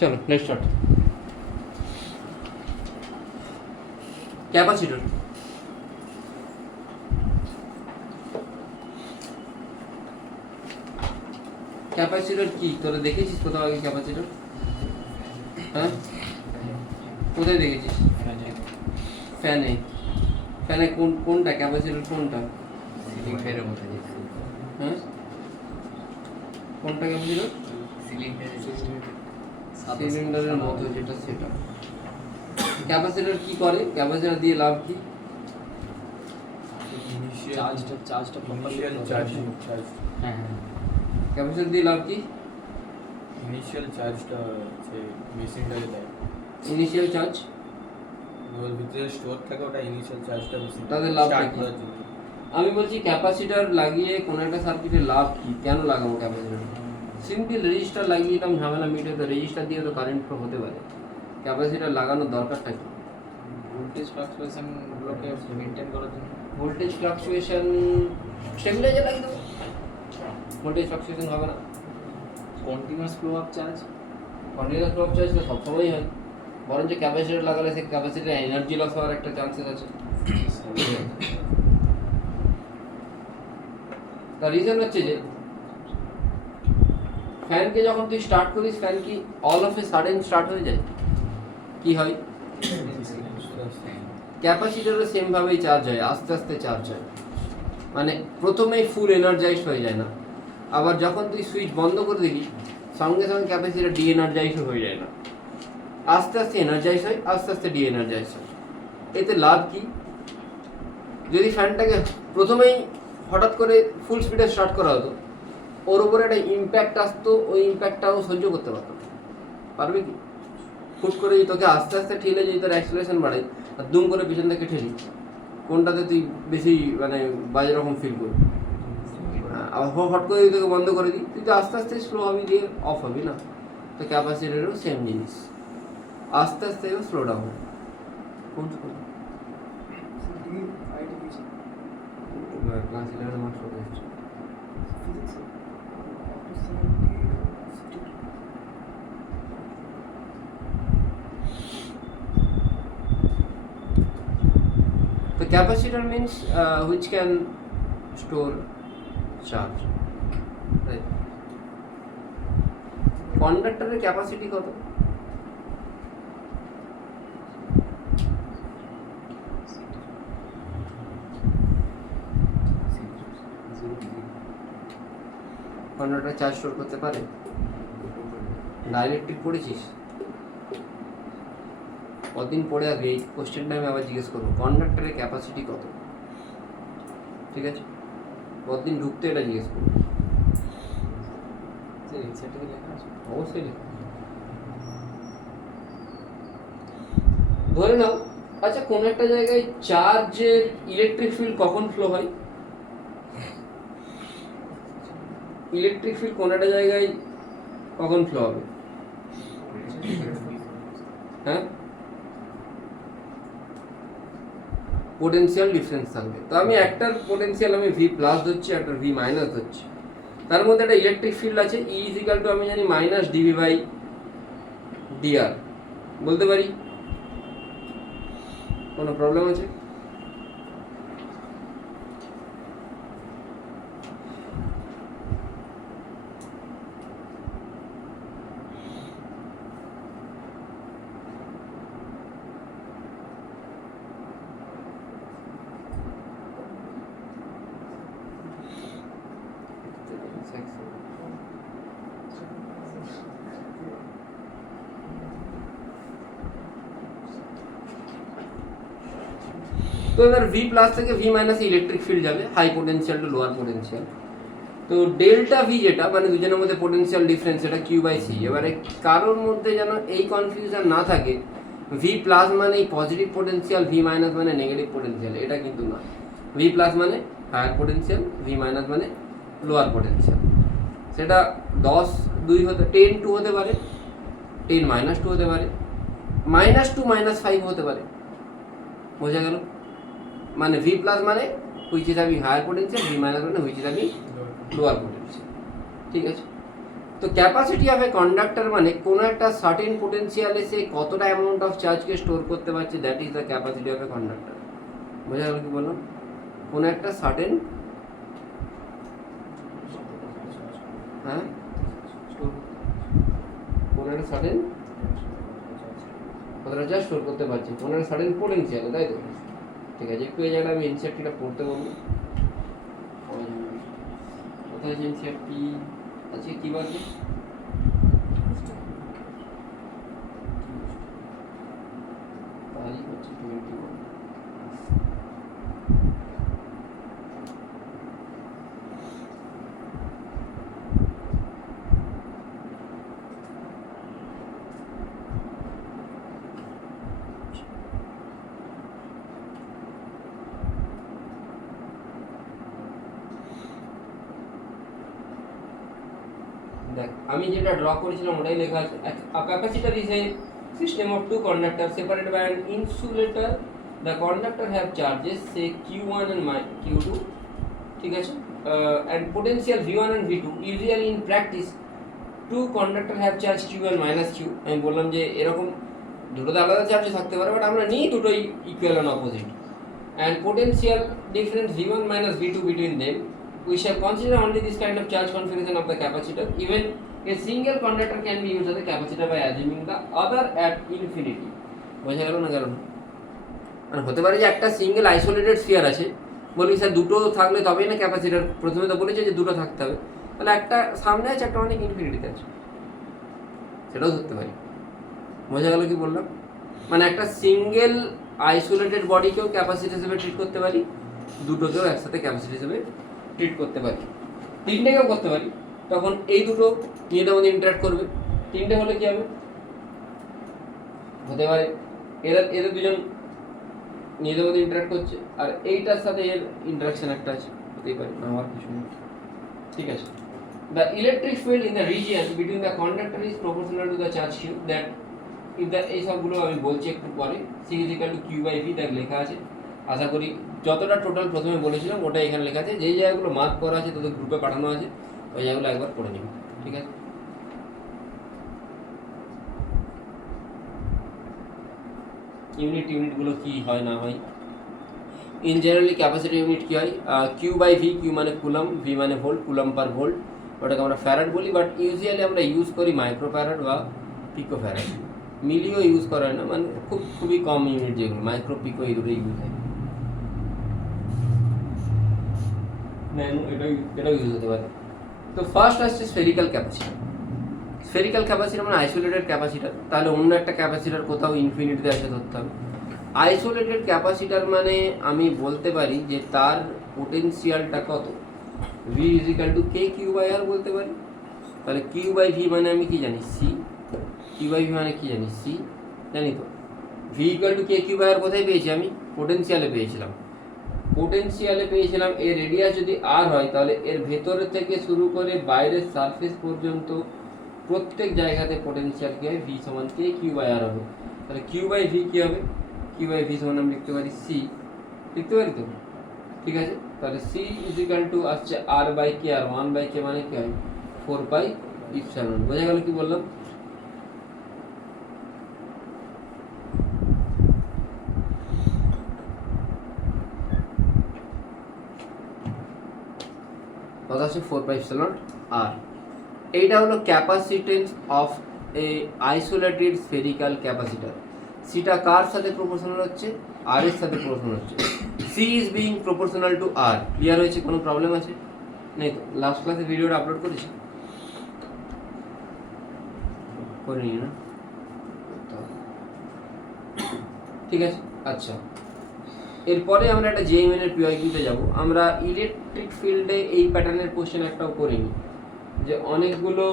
চলো let's start. Capacitor capacitor কি তোরা দেখেছিস কোথাও আগে ক্যাপাসিটর? হ্যাঁ, কোথায় দেখেছিস? ফ্যানে। ফ্যানে কোনটা ক্যাপাসিটর কোনটা? সিলিং ফ্যানের মতো যেটা। হ্যাঁ, কোনটা ক্যাপাসিটর? সিলিন্ডারের মতো যেটা সেটা। ক্যাপাসিটর কি করে? ক্যাপাসিটর দিয়ে লাভ কি? হ্যাঁ হ্যাঁ, ক্যাপাসিটর দিয়ে লাভ কি? ইনিশিয়াল চার্জটা যে মেশিনটাকে দেয়, ইনিশিয়াল চার্জ। ওর ভিতরে স্টোর থাকে, ওটা ইনিশিয়াল চার্জটা মেশিন তাদের লাভটা স্টার্ট কি? করার জন্য। আমি বলছি ক্যাপাসিটর লাগিয়ে কোনো একটা সার্কিটে লাভ কি? কেন লাগাবো ক্যাপাসিটর? সিম্পল রেজিস্টার লাগিয়ে দিলাম, ঝামেলা মিটে। তো রেজিস্টার দিয়ে তো কারেন্ট ফ্লো হতে পারে। ক্যাপাসিটর লাগানোর দরকারটা কি? ভোল্টেজ ফ্লাকচুয়েশন গুলোকে মেইনটেইন করার জন্য। ভোল্টেজ ফ্লাকচুয়েশন স্টেবিলাইজার লাগিয়ে দেবো, ভোল্টেজ ফ্লাকচুয়েশন হবে না। Continuous flow of charge. Continuous flow of charge তো সবসময়ই হয়, বরঞ্চ ক্যাপাসিটর লাগালে সে ক্যাপাসিটর এনার্জি লস হওয়ার একটা চান্সেস আছে। তার রিজন হচ্ছে যে ফ্যানকে যখন তুই স্টার্ট করিস, ফ্যান কি all of a sudden start হয়ে যায়? কি হয়? ক্যাপাসিটরও সেম ভাবেই চার্জ হয়, আস্তে আস্তে চার্জ হয়। মানে প্রথমেই ফুল এনার্জাইজড হয়ে যায় না, আবার যখন তুই সুইচ বন্ধ করে দিবি সঙ্গে সঙ্গে ক্যাপাসিটর ডি এনার্জাইজড হয়ে যায় না, আস্তে আস্তে এনার্জাইজ হয়, আস্তে আস্তে ডি এনার্জাইজ হয়। এতে লাভ কি? যদি ফ্যানটাকে প্রথমেই হঠাৎ করে ফুল স্পিডে স্টার্ট করা হতো, ওর উপরে একটা ইম্প্যাক্ট আসতো, ওই ইম্প্যাক্টটাও সহ্য করতে পারতো। পারবে কি? ফুট করে যদি তোকে আস্তে আস্তে ঠেলে যদি তোর অ্যাক্সিলারেশন বাড়াই আর দুম করে পিছন থেকে ঠেলি, কোনটাতে তুই বেশি মানে বাজে রকম ফিল করবি? আবার হট করে যদি তোকে বন্ধ করে দিই, তুই তো আস্তে আস্তে স্লো হবি, দিয়ে অফ হবি না। তো ক্যাপাসিটরেরও সেম জিনিস, আস্তে আস্তে স্লো ডাউন হয়। কোন স্কুল? ক্লাস 11 মার্কস হতে হচ্ছে। The capacitor means which can store charge, right? কন্ডাক্টরের ক্যাপাসিটি কত? কন্ডাক্টর চার্জ স্টোর করতে পারে? ডাইলেকট্রিক পড়েছিস? কদিন পরে আসবে এই কোশ্চেনটা, আমি আবার জিজ্ঞেস করবো কন্ডাক্টরের ক্যাপাসিটি কত। ঠিক আছে, কতদিন ঢুকতে এটা জিজ্ঞেস করবো। অবশ্যই লেখা। ধরে নাও, আচ্ছা কোন একটা জায়গায় চার্জের ইলেকট্রিক ফিল্ড কখন ফ্লো হয়? ইলেকট্রিক ফিল্ড কোন একটা জায়গায় কখন ফ্লো হবে? হ্যাঁ, পোটেনশিয়াল ডিফারেন্স থাকবে। তো আমি একটার পোটেনশিয়াল আমি ভি প্লাস ধরছি, একটার ভি মাইনাস ধরছি। তার মধ্যে একটা ইলেকট্রিক ফিল্ড আছে, ই ইজিক্যাল টু আমি জানি মাইনাস ডিভি বাই ডিআর বলতে পারি। কোনো প্রবলেম আছে? তো এবার ভি প্লাস থেকে ভি মাইনাসে ইলেকট্রিক ফিল্ড যাবে, high potential to lower potential. তো ডেল্টা ভি যেটা মানে দুজনের মধ্যে পোটেনশিয়াল ডিফারেন্স, এটা কিউ বাই সি। এবারে কারোর মধ্যে যেন এই কনফিউশন না থাকে, ভি প্লাস মানে পজিটিভ পোটেনশিয়াল, ভি মাইনাস মানে নেগেটিভ পোটেনশিয়াল, এটা কিন্তু না। ভি প্লাস মানে হায়ার পোটেনশিয়াল, ভি মাইনাস মানে লোয়ার পোটেনশিয়াল। সেটা 10 2 হতে 10 2 হতে পারে, 10 মাইনাস 2 হতে পারে, মাইনাস 2 মাইনাস 5 হতে পারে। বোঝা গেল? মানে ভি প্লাস মানে which is having higher potential, V minus মানে which is having lower potential. ঠিক আছে, তো ক্যাপাসিটি অফ এ কন্ডাক্টর মানে কোনো একটা সার্টেন পোটেনশিয়ালে সে কতটা অ্যামাউন্ট অফ চার্জকে স্টোর করতে পারছে, that is the capacity of a conductor. বোঝা গেল কি বললাম? কোনো একটা সার্টেন কোনো একটা সার্টেন কতটা চার্জ স্টোর করতে পারছে, কোনো একটা সার্টেন পোটেনশিয়ালে, তাই তো? ঠিক আছে, একটু এই জায়গাটা আমি এনসিআরটিটা পড়তে বলবো। কোথায় আছে এনসিআরটি? আজকে কি বার? তারিখ হচ্ছে 21। দেখ, আমি যেটা ড্র করেছিলাম ওটাই লেখা আছে। A capacitor is a system of two conductors separated by an insulator. The conductor have charges say Q1 and Q2, ঠিক আছে, and potential V1 and V2. Usually in practice two conductor have charge Q1 minus Q. আমি বললাম যে এরকম দুটোতে আলাদা charge থাকতে পারে, বাট আমরা নিই দুটোই equal and opposite, and potential difference V1 minus V2 between them. We shall consider only this kind of charge configuration of the capacitor. Even a single conductor can be used as a capacitor by assuming the other at infinity. বোঝা গেল না? গেল না? মানে হতে পারে যে একটা সিঙ্গেল আইসোলেটেড স্ফিয়ার আছে, বলি স্যার দুটো থাকলে তবেই না ক্যাপাসিটার। প্রথমে তো বলেছে যে দুটো থাকতে হবে, তাহলে একটা সামনে আছে, একটা অনেক ইনফিনিটিতে আছে, সেটাও ধরতে পারি। বোঝা গেল কি বললাম? মানে একটা সিঙ্গেল আইসোলেটেড বডিকেও ক্যাপাসিটি হিসেবে ট্রিট করতে পারি, দুটোকেও একসাথে ক্যাপাসিটি হিসেবে ট্রিট করতে পারি, তিনটেকেও করতে পারি। তখন এই দুটো নিজেদের মধ্যে ইন্টারাক্ট করবে। তিনটে হলে কি হবে? হতে পারে এদের দুজন নিজেদের মধ্যে ইন্টারাক্ট করছে, আর এইটার সাথে এর ইন্টারাকশন একটা আছে, হতেই পারে, না হওয়ার কিছু নেই। ঠিক আছে, the electric field in the region between the conductor is proportional to the charge Q, that if the, এই সবগুলো আমি বলছি একটু পরে। C is equal to Q by V, দেখ লেখা আছে। আশা করি যতটা টোটাল প্রথমে বলেছিলাম ওটা এখানে লেখা আছে। যেই জায়গাগুলো মার্ক করা আছে তোদের গ্রুপে পাঠানো আছে, ওই জায়গাগুলো একবার পড়ে নিবি। ঠিক আছে, ইউনিটগুলো কি হয় না হয়। ইন জেনারেলি ক্যাপাসিটি ইউনিট কি হয়? কিউ বাই ভি, কিউ মানে কুলম, ভি মানে ভোল্ট, কুলম পার ভোল্ট, ওটাকে আমরা ফ্যারাড বলি, বাট ইউজুয়ালি আমরা ইউজ করি মাইক্রো ফ্যারাড বা পিকো ফ্যারাড। মিলিও ইউজ করা হয় না, মানে খুবই কম ইউনিট যেগুলো, মাইক্রো পিকো এই দুটো ইউজ হয়। এটাও ইউজ হতে পারে। তো ফার্স্ট আসছে স্ফেরিক্যাল ক্যাপাসিটার। স্ফেরিক্যাল ক্যাপাসিটার মানে আইসোলেটেড ক্যাপাসিটার, তাহলে অন্য একটা ক্যাপাসিটার কোথাও ইনফিনিটিতে আসে ধরতে হবে। আইসোলেটেড ক্যাপাসিটার মানে আমি বলতে পারি যে তার পোটেনশিয়ালটা কত, V is equal to K Q by R বলতে পারি। তাহলে কিউ বাই ভি মানে আমি কি জানি? সি। কিউ বাই ভি মানে কি জানি? সি, জানি তো। V equal to K Q by R কোথায় পেয়েছি আমি? পোটেনশিয়ালে পেয়েছিলাম। এর রেডিয়াস যদি আর হয়, তাহলে এর ভেতরে থেকে শুরু করে বাইরের সারফেস পর্যন্ত প্রত্যেক জায়গাতে পোটেনশিয়াল কি হয়? ভি সমান কে কিউ বাই আর হবে। তাহলে কিউ বাই ভি কি হবে? কিউ বাই ভি সমান আমি লিখতে পারি সি, লিখতে পারি তো? ঠিক আছে, তাহলে সি ইজ ইকুয়াল টু আসছে আর বাই কে, আর 1 বাই কে মানে কি হয়? 4 পাই ইপসিলন। বোঝা গেল কি বললাম? কথা হচ্ছে 4 পাই ইপসিলন আর। এইটা হলো capacitance of A isolated spherical capacitor. সিটা কার সাথে প্রপোর্শনাল হচ্ছে? আর এর সাথে প্রপোর্শনাল হচ্ছে। C is being proportional to R. Clear হয়েছে? কোনো প্রবলেম আছে? নেই তো? লাস্ট ক্লাসে ভিডিওটা আপলোড করেছি? করিনি না? ঠিক আছে, আচ্ছা। এরপরে আমরা একটা জেএমএন এর পিওয়াইকিউতে যাব। আমরা ইলেকট্রিক ফিল্ডে এই প্যাটার্নের কোশ্চেন একটাও করিনি, যে অনেকগুলো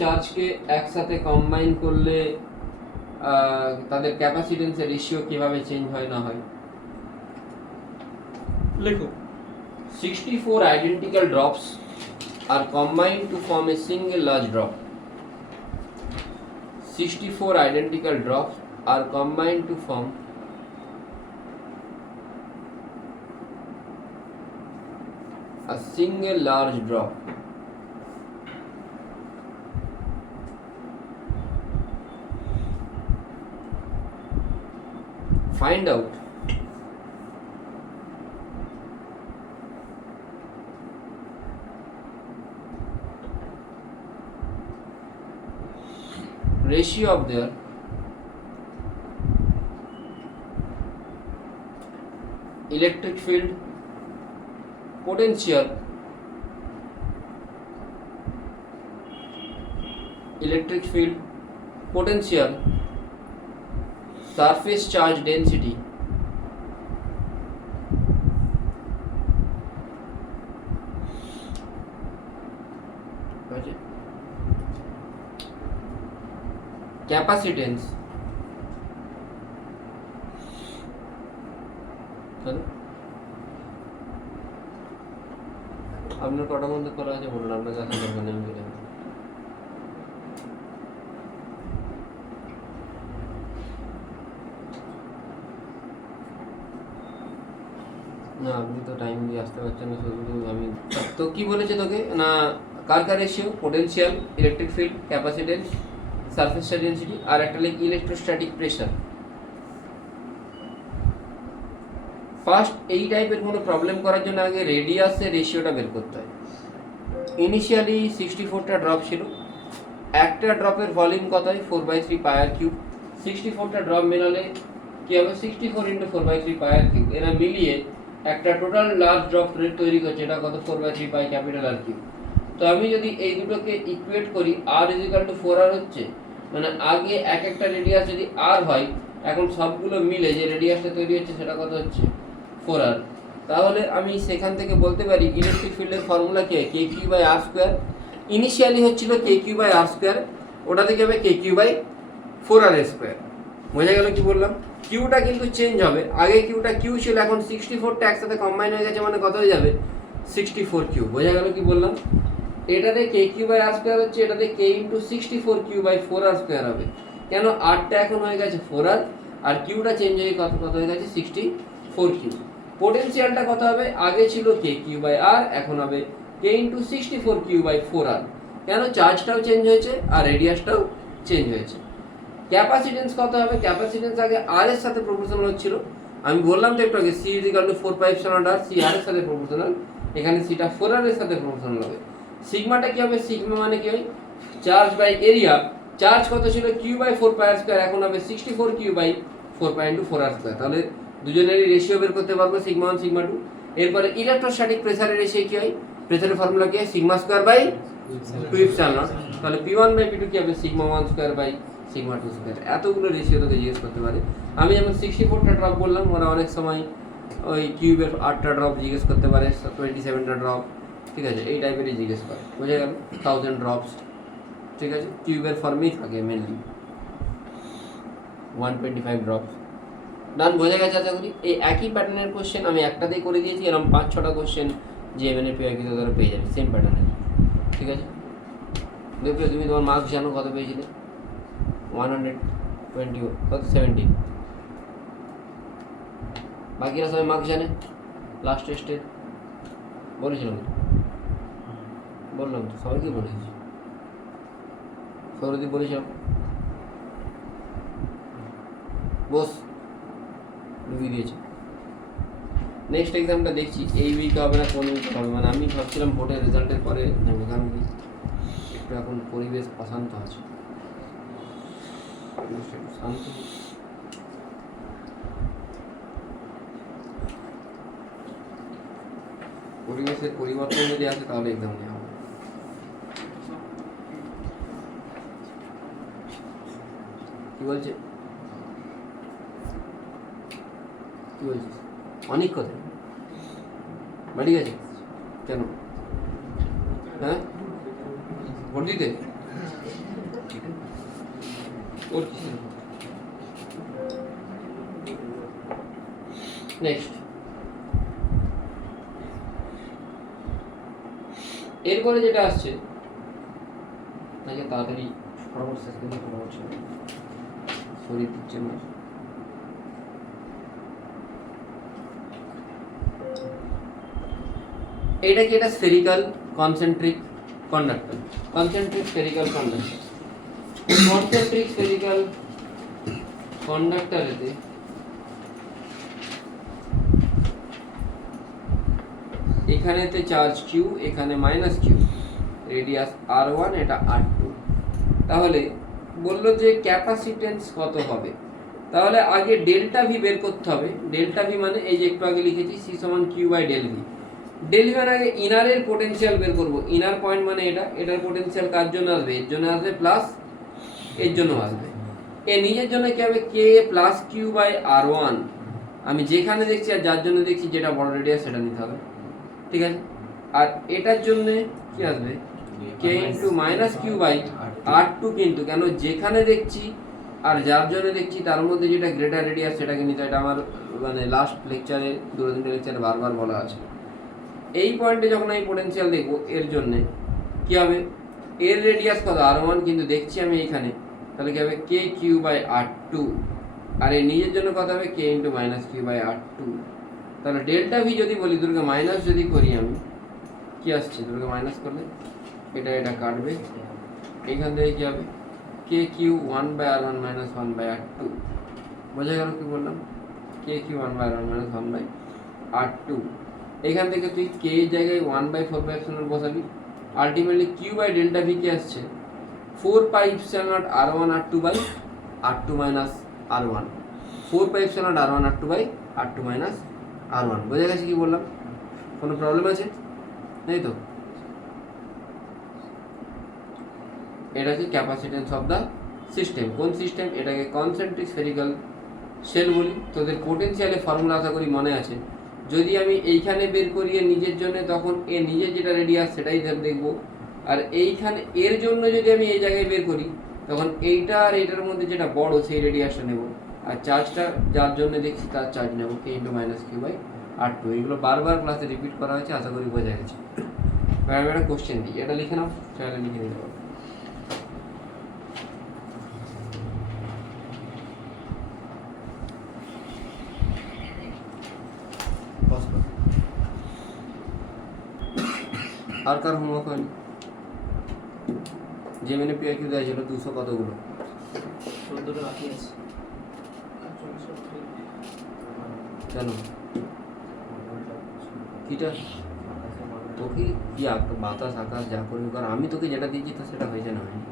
চার্জকে একসাথে কম্বাইন করলে তাদের ক্যাপাসিটেন্সের রেশিও কিভাবে চেঞ্জ হয় না হয়। লেখো, 64 identical drops are combined to form a single large drop. 64 identical drops are combined to form a single large drop. Find out ratio of their electric field potential, electric field potential, surface charge density, capacitance, আপনার কটা মধ্যে করা আছে বলুন, আপনার কাছে দরকার নেই, আমি বলে দেব। না আপনি তো টাইম দিয়ে আসতে পারছেন না, শুধু আমি তো কি বলেছে তোকে না, কার কার ratio, potential, electric field, capacitance, surface charge density, আর একটা লাইক ইলেকট্রোস্ট্যাটিক প্রেসার। ফার্স্ট এই টাইপের কোনো প্রবলেম করার জন্য আগে রেডিয়াসের রেশিওটা বের করতে হয়। ইনিশিয়ালি 64টা ড্রপ ছিল, একটা ড্রপের ভলিউম কত হয় 4/3 পাই কিউব। 64টা ড্রপ মেলালে কি হবে 64 × 4/3 পাই কিউব, এরা মিলিয়ে একটা টোটাল লার্জ ড্রপ রেট তৈরি করছে, এটা কত 4/3 পাই ক্যাপিটাল আর কিউব। তো আমি যদি এই দুটোকে ইকুয়েট করি, r = 4r হচ্ছে, মানে আগে এক একটা রেডিয়াস যদি r হয়, এখন সবগুলো মিলে যে রেডিয়াসটা তৈরি হচ্ছে সেটা কত হচ্ছে 4r। তাহলে আমি সেখান থেকে বলতে পারি ইলেকট্রিক ফিল্ডের ফর্মুলা কি, kq/r²। ইনিশিয়ালি হচ্ছিল kq/r², ওটা থেকে হবে kq/4r²। বোঝা গেল কি বললাম? কিউটা কিন্তু চেঞ্জ হবে, আগে কিউটা কিউ ছিল, এখন 64টা একসাথে কম্বাইন হয়ে গেছে, মানে কত হয়ে যাবে 64 কিউ। বোঝা গেল কি বললাম? এটাতে kq/r² হচ্ছে, এটাতে k × 64q/4r² হবে। কেন? rটা এখন হয়ে গেছে 4r, আর কিউটা চেঞ্জ হয়ে কত হয়ে গেছে 64 কিউ। পোটেনশিয়ালটা কত হবে? আগে ছিল kq/r, এখন হবে k × 64q/4r। কেন? চার্জটাও চেঞ্জ হয়েছে আর রেডিয়াসটাও চেঞ্জ হয়েছে। ক্যাপাসিটেন্স কত হবে? ক্যাপাসিটেন্স আগে r এর সাথে প্রপোর্শনাল হচ্ছিল, আমি বললাম তো একটু আগে c = 4πr, c r এর সাথে প্রপোর্শনাল, এখানে cটা 4r এর সাথে প্রপোর্শনাল হবে। সিগমাটা কি হবে? সিগমা মানে কি হয়? Charge by area. চার্জ কত ছিল q/4πr², এখন হবে 64q/4π × 4r²। তাহলে দুজনেরই রেশিও বের করতে পারবো σ1 σ2। এরপরে ইলেকট্রোস্ট্যাটিক প্রেসারের রেশিও কি হয়? প্রেসারের ফর্মুলা কি হয়? σ²/2ε। তাহলে p1/p2 কি হবে? σ1² এতগুলো রেশিও তোকে জিজ্ঞেস করতে পারে। আমি যেমন 64টা ড্রপ বললাম, ওরা অনেক সময় ওই কিউবের 8টা ড্রপ জিজ্ঞেস করতে পারে, 27টা ড্রপ, ঠিক আছে, এই টাইপেরই জিজ্ঞেস করে। বোঝা গেল? 1000 ড্রপস, ঠিক আছে, কিউবের ফর্মেই থাকে মেনলি, 125 ড্রপস। ডান, বোঝা গেছে আশা করি। এই একই প্যাটার্নের কোশ্চেন আমি একটাতেই করে দিয়েছি, এরকম 5-6টা কোশ্চেন যে এমএনএ পিআইকিউ ধরে পেয়ে যাবে সেম প্যাটার্নের, ঠিক আছে। দেখবে তুমি তোমার মার্কস জানো কত পেয়েছিলে? 120 কত 70। বাকিরা সবাই মার্কস জানে লাস্ট টেস্টে? বলেছিলাম তো, বললাম তো, সবাইকে বলেছি, সৌরদীপ বলেছিলাম, বস ঢুকিয়ে দিয়েছে। নেক্সট এক্সামটা দেখছি এই উইকে হবে না কোন উইকে হবে, মানে আমি ভাবছিলাম ভোটের রেজাল্টের পরে নেবো, কারণ কি একটু এখন পরিবেশ অশান্ত আছে, শান্ত। পরিবেশের পরিবর্তন যদি আসে তাহলে এক্সাম নেওয়া হবে। কি বলছে? কি বলছিস? অনেক কথা বাড়ি গেছে কেন? হ্যাঁ, ভোট দিতে? ওর কি? নেক্সট, এরপরে যেটা আসছে তাকে তাড়াতাড়ি ফরওয়ার্ড শেষ থেকে ফরওয়ার্ড ছিল সরি দিচ্ছে না এটা কি এটা spherical concentric conductor concentric spherical conductor concentric spherical কন্ডাক্টরেতে এখানেতে চার্জ কিউ এখানে মাইনাস কিউ রেডিয়াস R1 এটা R2 তাহলে বললো যে ক্যাপাসিটেন্স কত হবে তাহলে আগে ডেল্টা ভি বের করতে হবে ডেল্টা ভি মানে এই যে একটু আগে লিখেছি সি সমান Q by del V del V মানে আগে ইনারের পোটেনশিয়াল বের করব ইনার পয়েন্ট মানে এটা এটার পোটেনশিয়াল কার জন্য আসবে এর জন্য আসবে প্লাস এর জন্য আসবে এ নিজের জন্য কি হবে k plus Q by R1 আমি যেখানে দেখছি আর যার জন্য দেখছি যেটা বড় রেডিয়াস সেটা নিতে হবে ঠিক আছে আর এটার জন্য কি আসবে K into minus Q by R2 কিন্তু কেন যেখানে দেখছি আর যার জন্য দেখছি তার মধ্যে যেটা গ্রেটার রেডিয়াস সেটাকে নিতে এটা আমার মানে লাস্ট লেকচারে দুটো তিনটে লেকচারে বারবার বলা আছে এই পয়েন্টে যখন আমি পোটেনশিয়াল দেখবো এর জন্য কি হবে এর রেডিয়াস কত R1 কিন্তু দেখছি আমি এখানে তাহলে কি হবে কে কিউ বাই R2 আর এই নিজের জন্য কত হবে K into minus Q by R2 তাহলে ডেল্টা ভি যদি বলি দুটোকে মাইনাস যদি করি আমি কি আসছে দুটোকে মাইনাস করলে এটা কাটবে এখান থেকে কি হবে K Q 1 by R1 minus 1 by R2 বোঝা গেল কি বললাম K Q 1 by R1 minus 1 by R2 এখান থেকে তুই কে এর জায়গায় 1 বাই 4 বাই এপসিলন বসাবি ultimately Q by delta V কি আসছে 4 pi epsilon R1 R2 by R2 minus R1 4 pi epsilon R1 R2 by R2 minus R1 বোঝা গেছে কি বললাম কোনো প্রবলেম আছে নেই তো এটা হচ্ছে ক্যাপাসিটেন্স অফ দ্য সিস্টেম কোন সিস্টেম এটাকে কনসেন্ট্রিক স্ফেরিক্যাল শেল বলি তোদের পোটেনশিয়ালে ফর্মুলা আশা করি মনে আছে যদি আমি এইখানে বের করিয়ে নিজের জন্য তখন এ নিজের যেটা রেডিয়াস সেটাই দেখবো আর এইখানে এর জন্য যদি আমি এই জায়গায় বের করি তখন এইটা আর এইটার মধ্যে যেটা বড় সেই রেডিয়াসটা নেব আর চার্জটা যার জন্য দেখছি তার চার্জ নেব K into minus Q by R2 এগুলো বারবার ক্লাসে রিপিট করা হয়েছে আশা করি বোঝা গেছে আমি একটা কোশ্চেন দিই এটা লিখে নাও চাইলে লিখে নিতে পারো আর কার হোমওয়ার্ক হয়নি যে মেনে পিআইকিউ দেওয়া ছিল 200 কতগুলো 14টা বাকি আছে কেন কিটা তোকে কি বাতাস আকাশ যা করবি কারণ আমি তোকে যেটা দিয়েছি তো সেটা হয়েছে না হয়নি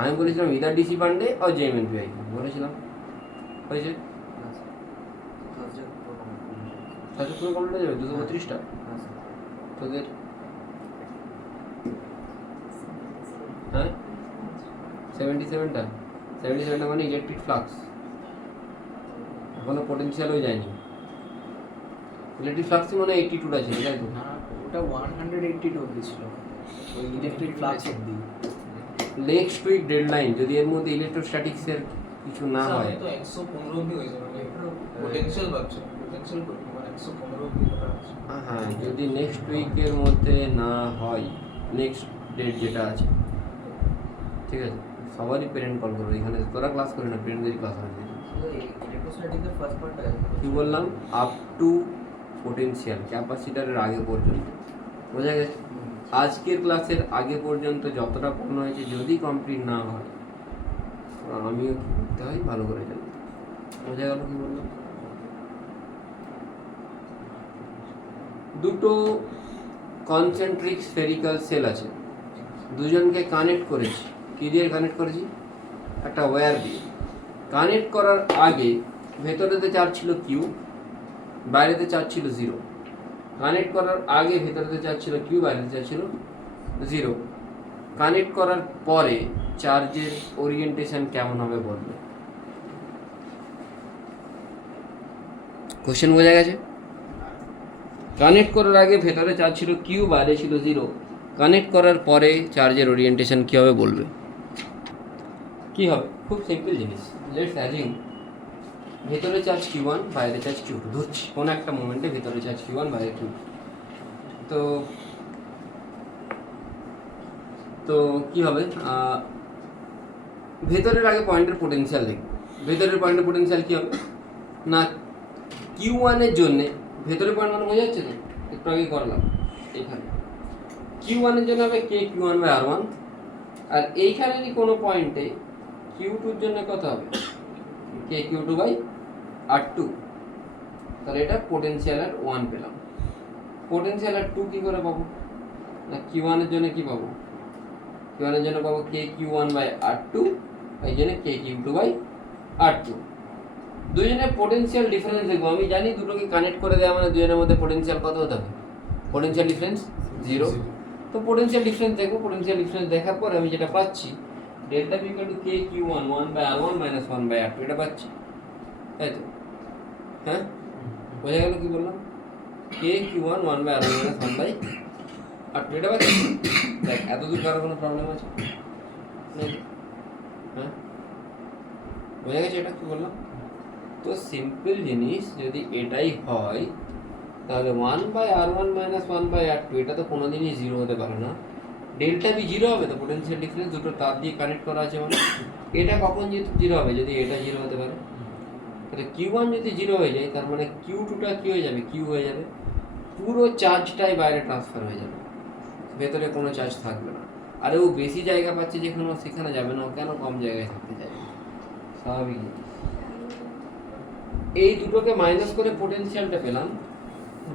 আমি বলেছিলাম ইদার ডিসি পান্ডে আর জেএমএন পিআইকিউ বলেছিলাম হয়েছে সাবজেক্ট পুরো কমপ্লিট হয়ে যাবে 232টা তোদের হ্যাঁ 77টা মানে ইলেকট্রিক ফ্লাক্স এখনো পোটেনশিয়ালও যায়নি ইলেকট্রিক ফ্লাক্সই মানে 82টা ছিল তাই তো না ওটা 182 অবধি ছিল ওই ইলেকট্রিক ফ্লাক্স অবধি নেক্সট উইক ডেডলাইন যদি এর মধ্যে ইলেকট্রোস্ট্যাটিক্সের কিছু না হয় তো 115 অবধি হয়ে যাবে পোটেনশিয়াল পাচ্ছে পোটেনশিয়াল মানে 115 অবধি করা আছে হ্যাঁ যদি নেক্সট উইকের মধ্যে না হয় নেক্সট ডেট যেটা আছে ঠিক আছে সবারই পেরেন্ট কল করবে এখানে তোরা ক্লাস করে না পেরেন্টদেরই ক্লাস হবে ইলেকট্রোস্ট্যাটিকের ফার্স্ট পার্টটা কি বললাম আপ টু পোটেনশিয়াল ক্যাপাসিটারের আগে পর্যন্ত বোঝা গেছে আজকের ক্লাসের আগে পর্যন্ত যতটা পড়ানো হয়েছে যদি কমপ্লিট না হয় আমিও কি করতে হয় ভালো করে জানি বোঝা গেল কি বললাম দুটো কনসেন্ট্রিক স্ফেরিক্যাল সেল আছে দুজনকে কানেক্ট করেছি কি দিয়ে কানেক্ট করেছি একটা ওয়্যার দিয়ে কানেক্ট করার আগে ভেতরেতে চার্জ ছিল কিউ বাইরেতে চার্জ ছিল 0 কানেক্ট করার আগে ভেতরেতে চার্জ ছিল কিউ বাইরেতে চার্জ ছিল 0 কানেক্ট করার পরে চার্জের ওরিয়েন্টেশন কেমন হবে বলবে কোশ্চেন বোঝা গেছে কানেক্ট করার আগে ভেতরে চার্জ ছিল কিউ বাইরে ছিল 0 কানেক্ট করার পরে চার্জের ওরিয়েন্টেশন কী হবে বলবে কি হবে খুব সিম্পল জিনিস লেটস অ্যাজিউম ভেতরে চার্জ Q1 বাইরে চার্জ Q2 ধরছি কোনো একটা মোমেন্টে ভেতরে চার্জ Q1 বাইরে Q2 তো কি হবে ভেতরের আগে পয়েন্টের পোটেনশিয়াল দেখব। ভেতরের পয়েন্টের পোটেনশিয়াল কী হবে না, Q1 এর জন্যে ভেতরের পয়েন্ট মানে বোঝা যাচ্ছে তো, একটু আগে করলাম এখানে Q1 এর জন্য হবে K(Q1/R1) আর এইখানেরই কোনো পয়েন্টে Q2 এর জন্য কত হবে K(Q2/R2). তাহলে এটা পোটেনশিয়াল আর 1 পেলাম। পোটেনশিয়াল আর 2 কী করে পাবো না, Q1 এর জন্য কি পাবো, Q1 এর জন্য পাবো K(Q1/R2), এই জন্য K(Q2/R2). দুজনের পোটেনশিয়াল ডিফারেন্স দেখবো। আমি জানি দুটোকে কানেক্ট করে দেওয়া মানে দুজনের মধ্যে পোটেনশিয়াল কত হতে হবে, পোটেনশিয়াল ডিফারেন্স 0। তো পোটেনশিয়াল ডিফারেন্স দেখবো। পোটেনশিয়াল ডিফারেন্স দেখার পর আমি যেটা পাচ্ছি delta P equal to K(Q1 1/R1 - 1/R2), এটা পাচ্ছি, তাই তো? হ্যাঁ, বোঝা গেল কি বললাম? K(Q1 1/R1 - 1/R2), এটা পাচ্ছি। দেখ এত দূর কারো কোনো প্রবলেম আছে নেই? হ্যাঁ, বোঝা গেছে এটা কি বললাম? তো সিম্পল জিনিস যদি এটাই হয় তাহলে 1/R1 - 1/R2 এটা তো কোনোদিনই 0 হতে পারে না। ডেল্টা বি 0 হবে তো, পোটেনশিয়াল ডিফারেন্স দুটো তার দিয়ে কানেক্ট করা আছে মানে এটা কখন 0 হবে, যদি এটা 0 হতে পারে। তাহলে Q1 যদি 0 হয়ে যায় তার মানে Q2টা কি হয়ে যাবে, Q হয়ে যাবে। পুরো চার্জটাই বাইরে ট্রান্সফার হয়ে যাবে, ভেতরে কোনো চার্জ থাকবে না। আর ও বেশি জায়গা পাচ্ছে যেখানে সেখানে যাবে না, ও কেন কম জায়গায় থাকতে চাইবে, স্বাভাবিক। এই দুটোকে মাইনাস করে পোটেনশিয়ালটা পেলাম।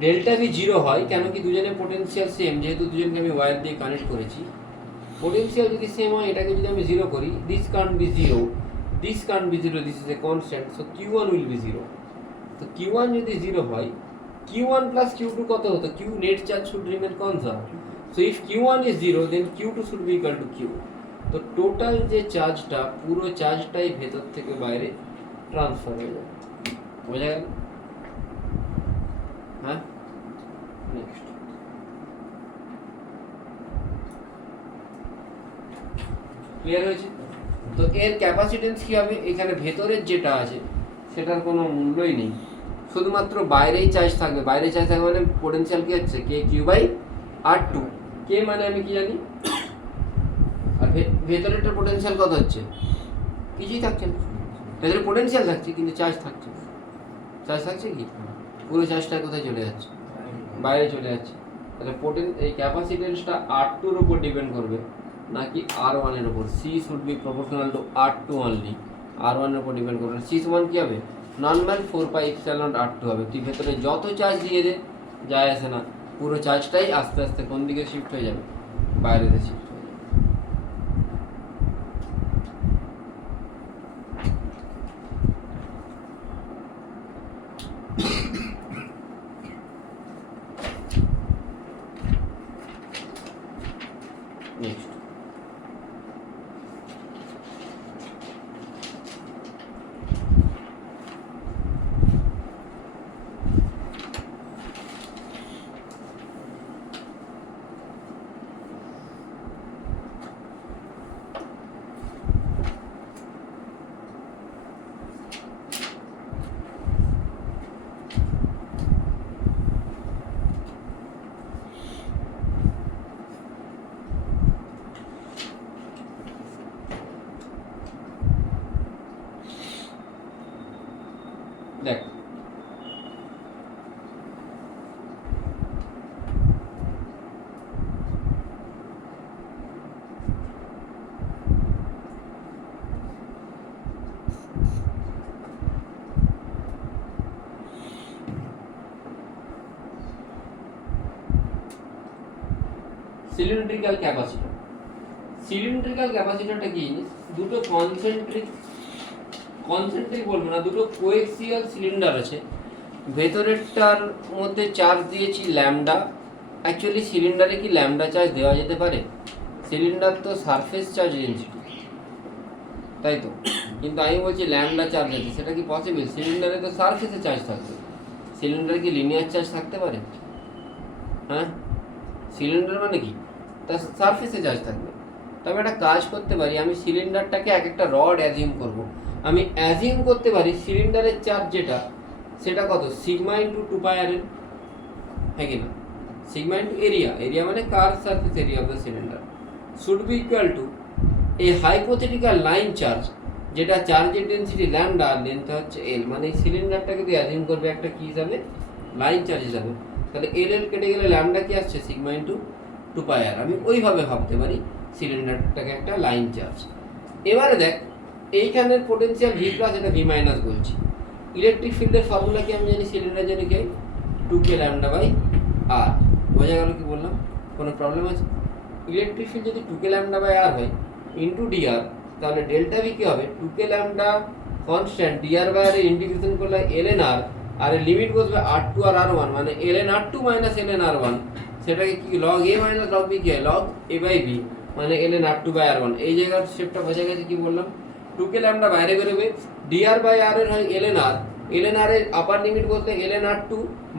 ডেল্টা বি 0 হয় কেন কি দুজনের পোটেনশিয়াল সেম, যেহেতু দুজনকে আমি ওয়্যার দিয়ে কানেক্ট করেছি। পোটেনশিয়াল যদি সেম হয় এটাকে যদি আমি 0 করি, this can't be 0, this can't be 0, this is a constant, so Q1 will be 0। তো Q1 যদি 0 হয়, Q1 plus Q2 কত হতো, Q net charge should remain conserve. So if Q1 is 0 then Q2 should be equal to Q। তো total যে চার্জটা পুরো চার্জটাই ভেতর থেকে বাইরে ট্রান্সফার হয়ে যাবে, বোঝা গেল? হ্যাঁ, নেক্সট ক্লিয়ার হয়েছে? তো এর ক্যাপাসিটেন্স কী হবে, এখানে ভেতরের যেটা আছে সেটার কোনো মূল্যই নেই, শুধুমাত্র বাইরেই চার্জ থাকবে। বাইরে চার্জ থাকবে মানে পোটেনশিয়াল কী হচ্ছে K(Q/R2). কে মানে আমি কি জানি, আর ভেতরেরটা পোটেনশিয়াল কত হচ্ছে, কিছুই থাকছে না। ভেতরে পোটেনশিয়াল থাকছে কিন্তু চার্জ থাকছে না। চার্জ থাকছে কি, পুরো চার্জটা কোথায় চলে যাচ্ছে, বাইরে চলে যাচ্ছে। তাহলে এই ক্যাপাসিটেন্সটা R2-র উপর ডিপেন্ড করবে নাকি R1 এর উপর। C should be proportional to R2 only, R1 এর উপর ডিপেন্ড করবে। C সমান কি হবে, নর্মাল 4πε0R2 হবে। তুই ভেতরে যত চার্জ দিয়ে দে যায় আসে না, পুরো চার্জটাই আস্তে আস্তে কোন দিকে শিফট হয়ে যাবে, বাইরেতে শিফট হয়ে যাবে। নেক্সট দেখ, সিলিন্ড্রিক্যাল ক্যাপাসিটর। সিলিন্ড্রিক্যাল ক্যাপাসিটরটা কি জিনিস, দুটো কনসেন্ট্রিক বলবো না, দুটো কোএক্সিয়াল সিলিন্ডার আছে। ভেতরেরটার মধ্যে চার্জ দিয়েছি ল্যামডা। অ্যাকচুয়ালি সিলিন্ডারে কি ল্যামডা চার্জ দেওয়া যেতে পারে? সিলিন্ডার তো সারফেস চার্জ ডেনসিটি, তাই তো? কিন্তু আমি বলছি ল্যামডা চার্জ আছে, সেটা কি পসিবল? সিলিন্ডারে তো সারফেসে চার্জ থাকবে, সিলিন্ডারে কি লিনিয়ার চার্জ থাকতে পারে? হ্যাঁ, সিলিন্ডার মানে কি, তার সারফেসে চার্জ থাকবে। তবে একটা কাজ করতে পারি, আমি সিলিন্ডারটাকে এক একটা রড অ্যাজিউম করব। আমি অ্যাজিউম করতে পারি সিলিন্ডারের চার্জ যেটা সেটা কত, সিগমা ইন্টু 2πr, হ্যাঁ কি না? সিগমা ইন্টু এরিয়া, এরিয়া মানে কার surface area of the cylinder, should be equal to এই হাইপোথেটিক্যাল লাইন চার্জ যেটা চার্জের ডেনসিটি ল্যামডা আর লেন্থ হচ্ছে এল, মানে এই সিলিন্ডারটাকে তুই অ্যাজিউম করবে একটা কি হিসাবে, লাইন চার্জ হিসাবে। তাহলে এল কেটে গেলে ল্যামডা কি আসছে, সিগমা ইন্টু 2πr। আমি ওইভাবে ভাবতে পারি সিলিন্ডারটাকে একটা লাইন চার্জ। এবারে দেখ এইখানের পোটেনশিয়াল ভি প্লাস, এটা ভি মাইনাস বলছি। ইলেকট্রিক ফিল্ডের ফর্মুলা কি আমি জানি, সিলিন্ডার জানি কি 2k ল্যামডা বাই আর। বোঝা গেল কি বললাম, কোনো প্রবলেম আছে? ইলেকট্রিক ফিল্ড যদি 2k ল্যামডা বাই আর হয় ইন্টু ডিআর, তাহলে ডেল্টা ভি কি হবে, 2k lambda constant, DR by R integration করলে এলএন আর, আর লিমিট বসবে R2 আর R1, মানে ln R2 minus ln R1, সেটাকে কি log A minus log B কি হয়, লগ এ বাই বি, মানে ln R2 বাই R1। এই জায়গার শেপটা বোঝা গেছে কি বললাম? 2k ল্যামডা বাইরে বেরোবে, ডিআর বাই আর এর হয় ln R, ln R এর আপার লিমিট বসলে ln R2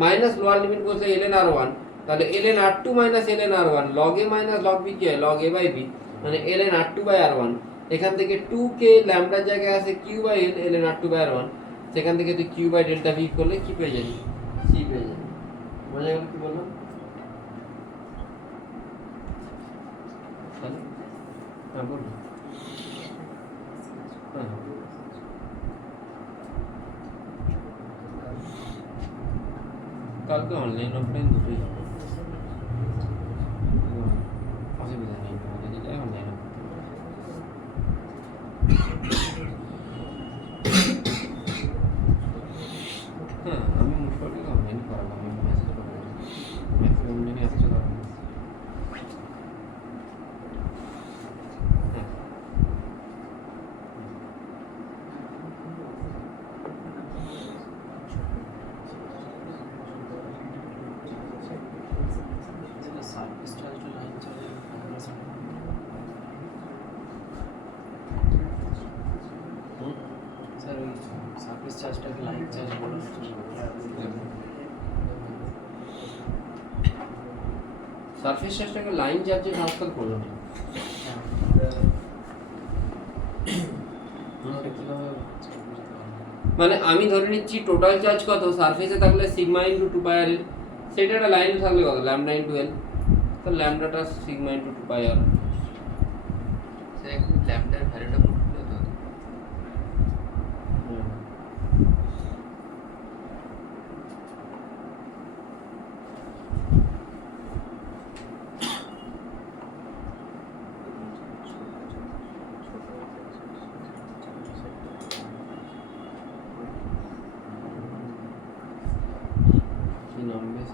minus lower limit বসলে ln R1, তাহলে ln R2 minus ln R1 log A minus log B কি হয়, লগ এ বাই বি, মানে ln R2 বাই R1। এখান থেকে 2k ল্যামডার জায়গায় আছে q by l ln R2 by R1, সেখান থেকে তুই q বাই ডেল্টা ভি করলে কি পেয়ে যাবি, c পেয়ে যাবি। বোঝা গেল কি বললাম? হ্যাঁ বলুন। হ্যাঁ কালকে অনলাইন অফলাইন দুটোই হবে, অসুবিধা নেই, যদি যাই অনলাইন। হ্যাঁ আমি মোটামুটি অনলাইন করাবো, আমি মেসেজ করবো, ম্যাক্সিমাম জনই আসছে করাবো। হ্যাঁ সার্ভিস চার্জ টু লাইন চার্জের স্যার, ওই সার্ভিস চার্জটাকে লাইন চার্জ বলা সারফেস চার্জটাকে লাইন চার্জে ট্রান্সফার করলো না, মানে আমি ধরে নিচ্ছি টোটাল চার্জ কত সারফেসে থাকলে সিগমা ইন্টু 2πr, সেটা একটা লাইনে থাকলে কত, ল্যামডা ইন্টু এল, তো ল্যামডাটা সিগমা ইন্টু 2πr। ল্যামডার ভ্যালুটা পুরো তো কি নাম বেশ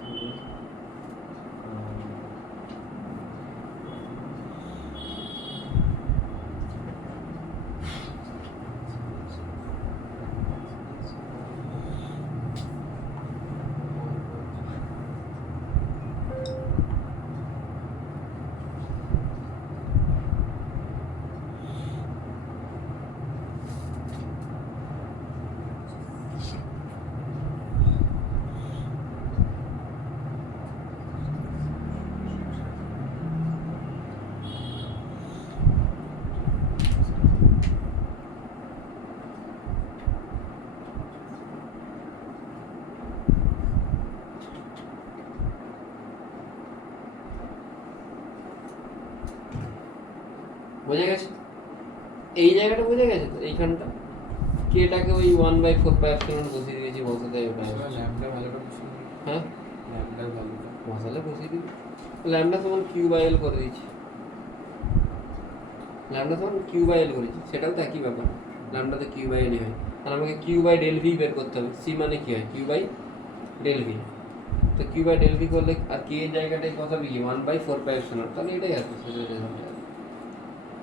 বোঝা গেছে? এই জায়গাটা বোঝা গেছে তো, এইখানটা কেটাকে ওই 1/4πε বসিয়ে দিয়েছি, বসাতে ওটা ল্যামডা ভ্যালুটা বসিয়ে দিই। হ্যাঁ ল্যামডার ভ্যালুটা বসালে বসিয়ে দিবি, ল্যামডা সমান q/l করে দিয়েছি, ল্যামডা সমান q/l করেছি, সেটাও তো একই ব্যাপার, ল্যামডাতে q/l হয়, আর আমাকে q/del v বের করতে হবে, c মানে কি হয় q/del v, তো q/del v করলে আর k এর জায়গাটায় কত হবে, 1/4πε, তাহলে এটাই আছে সেটা রেজাল্ট।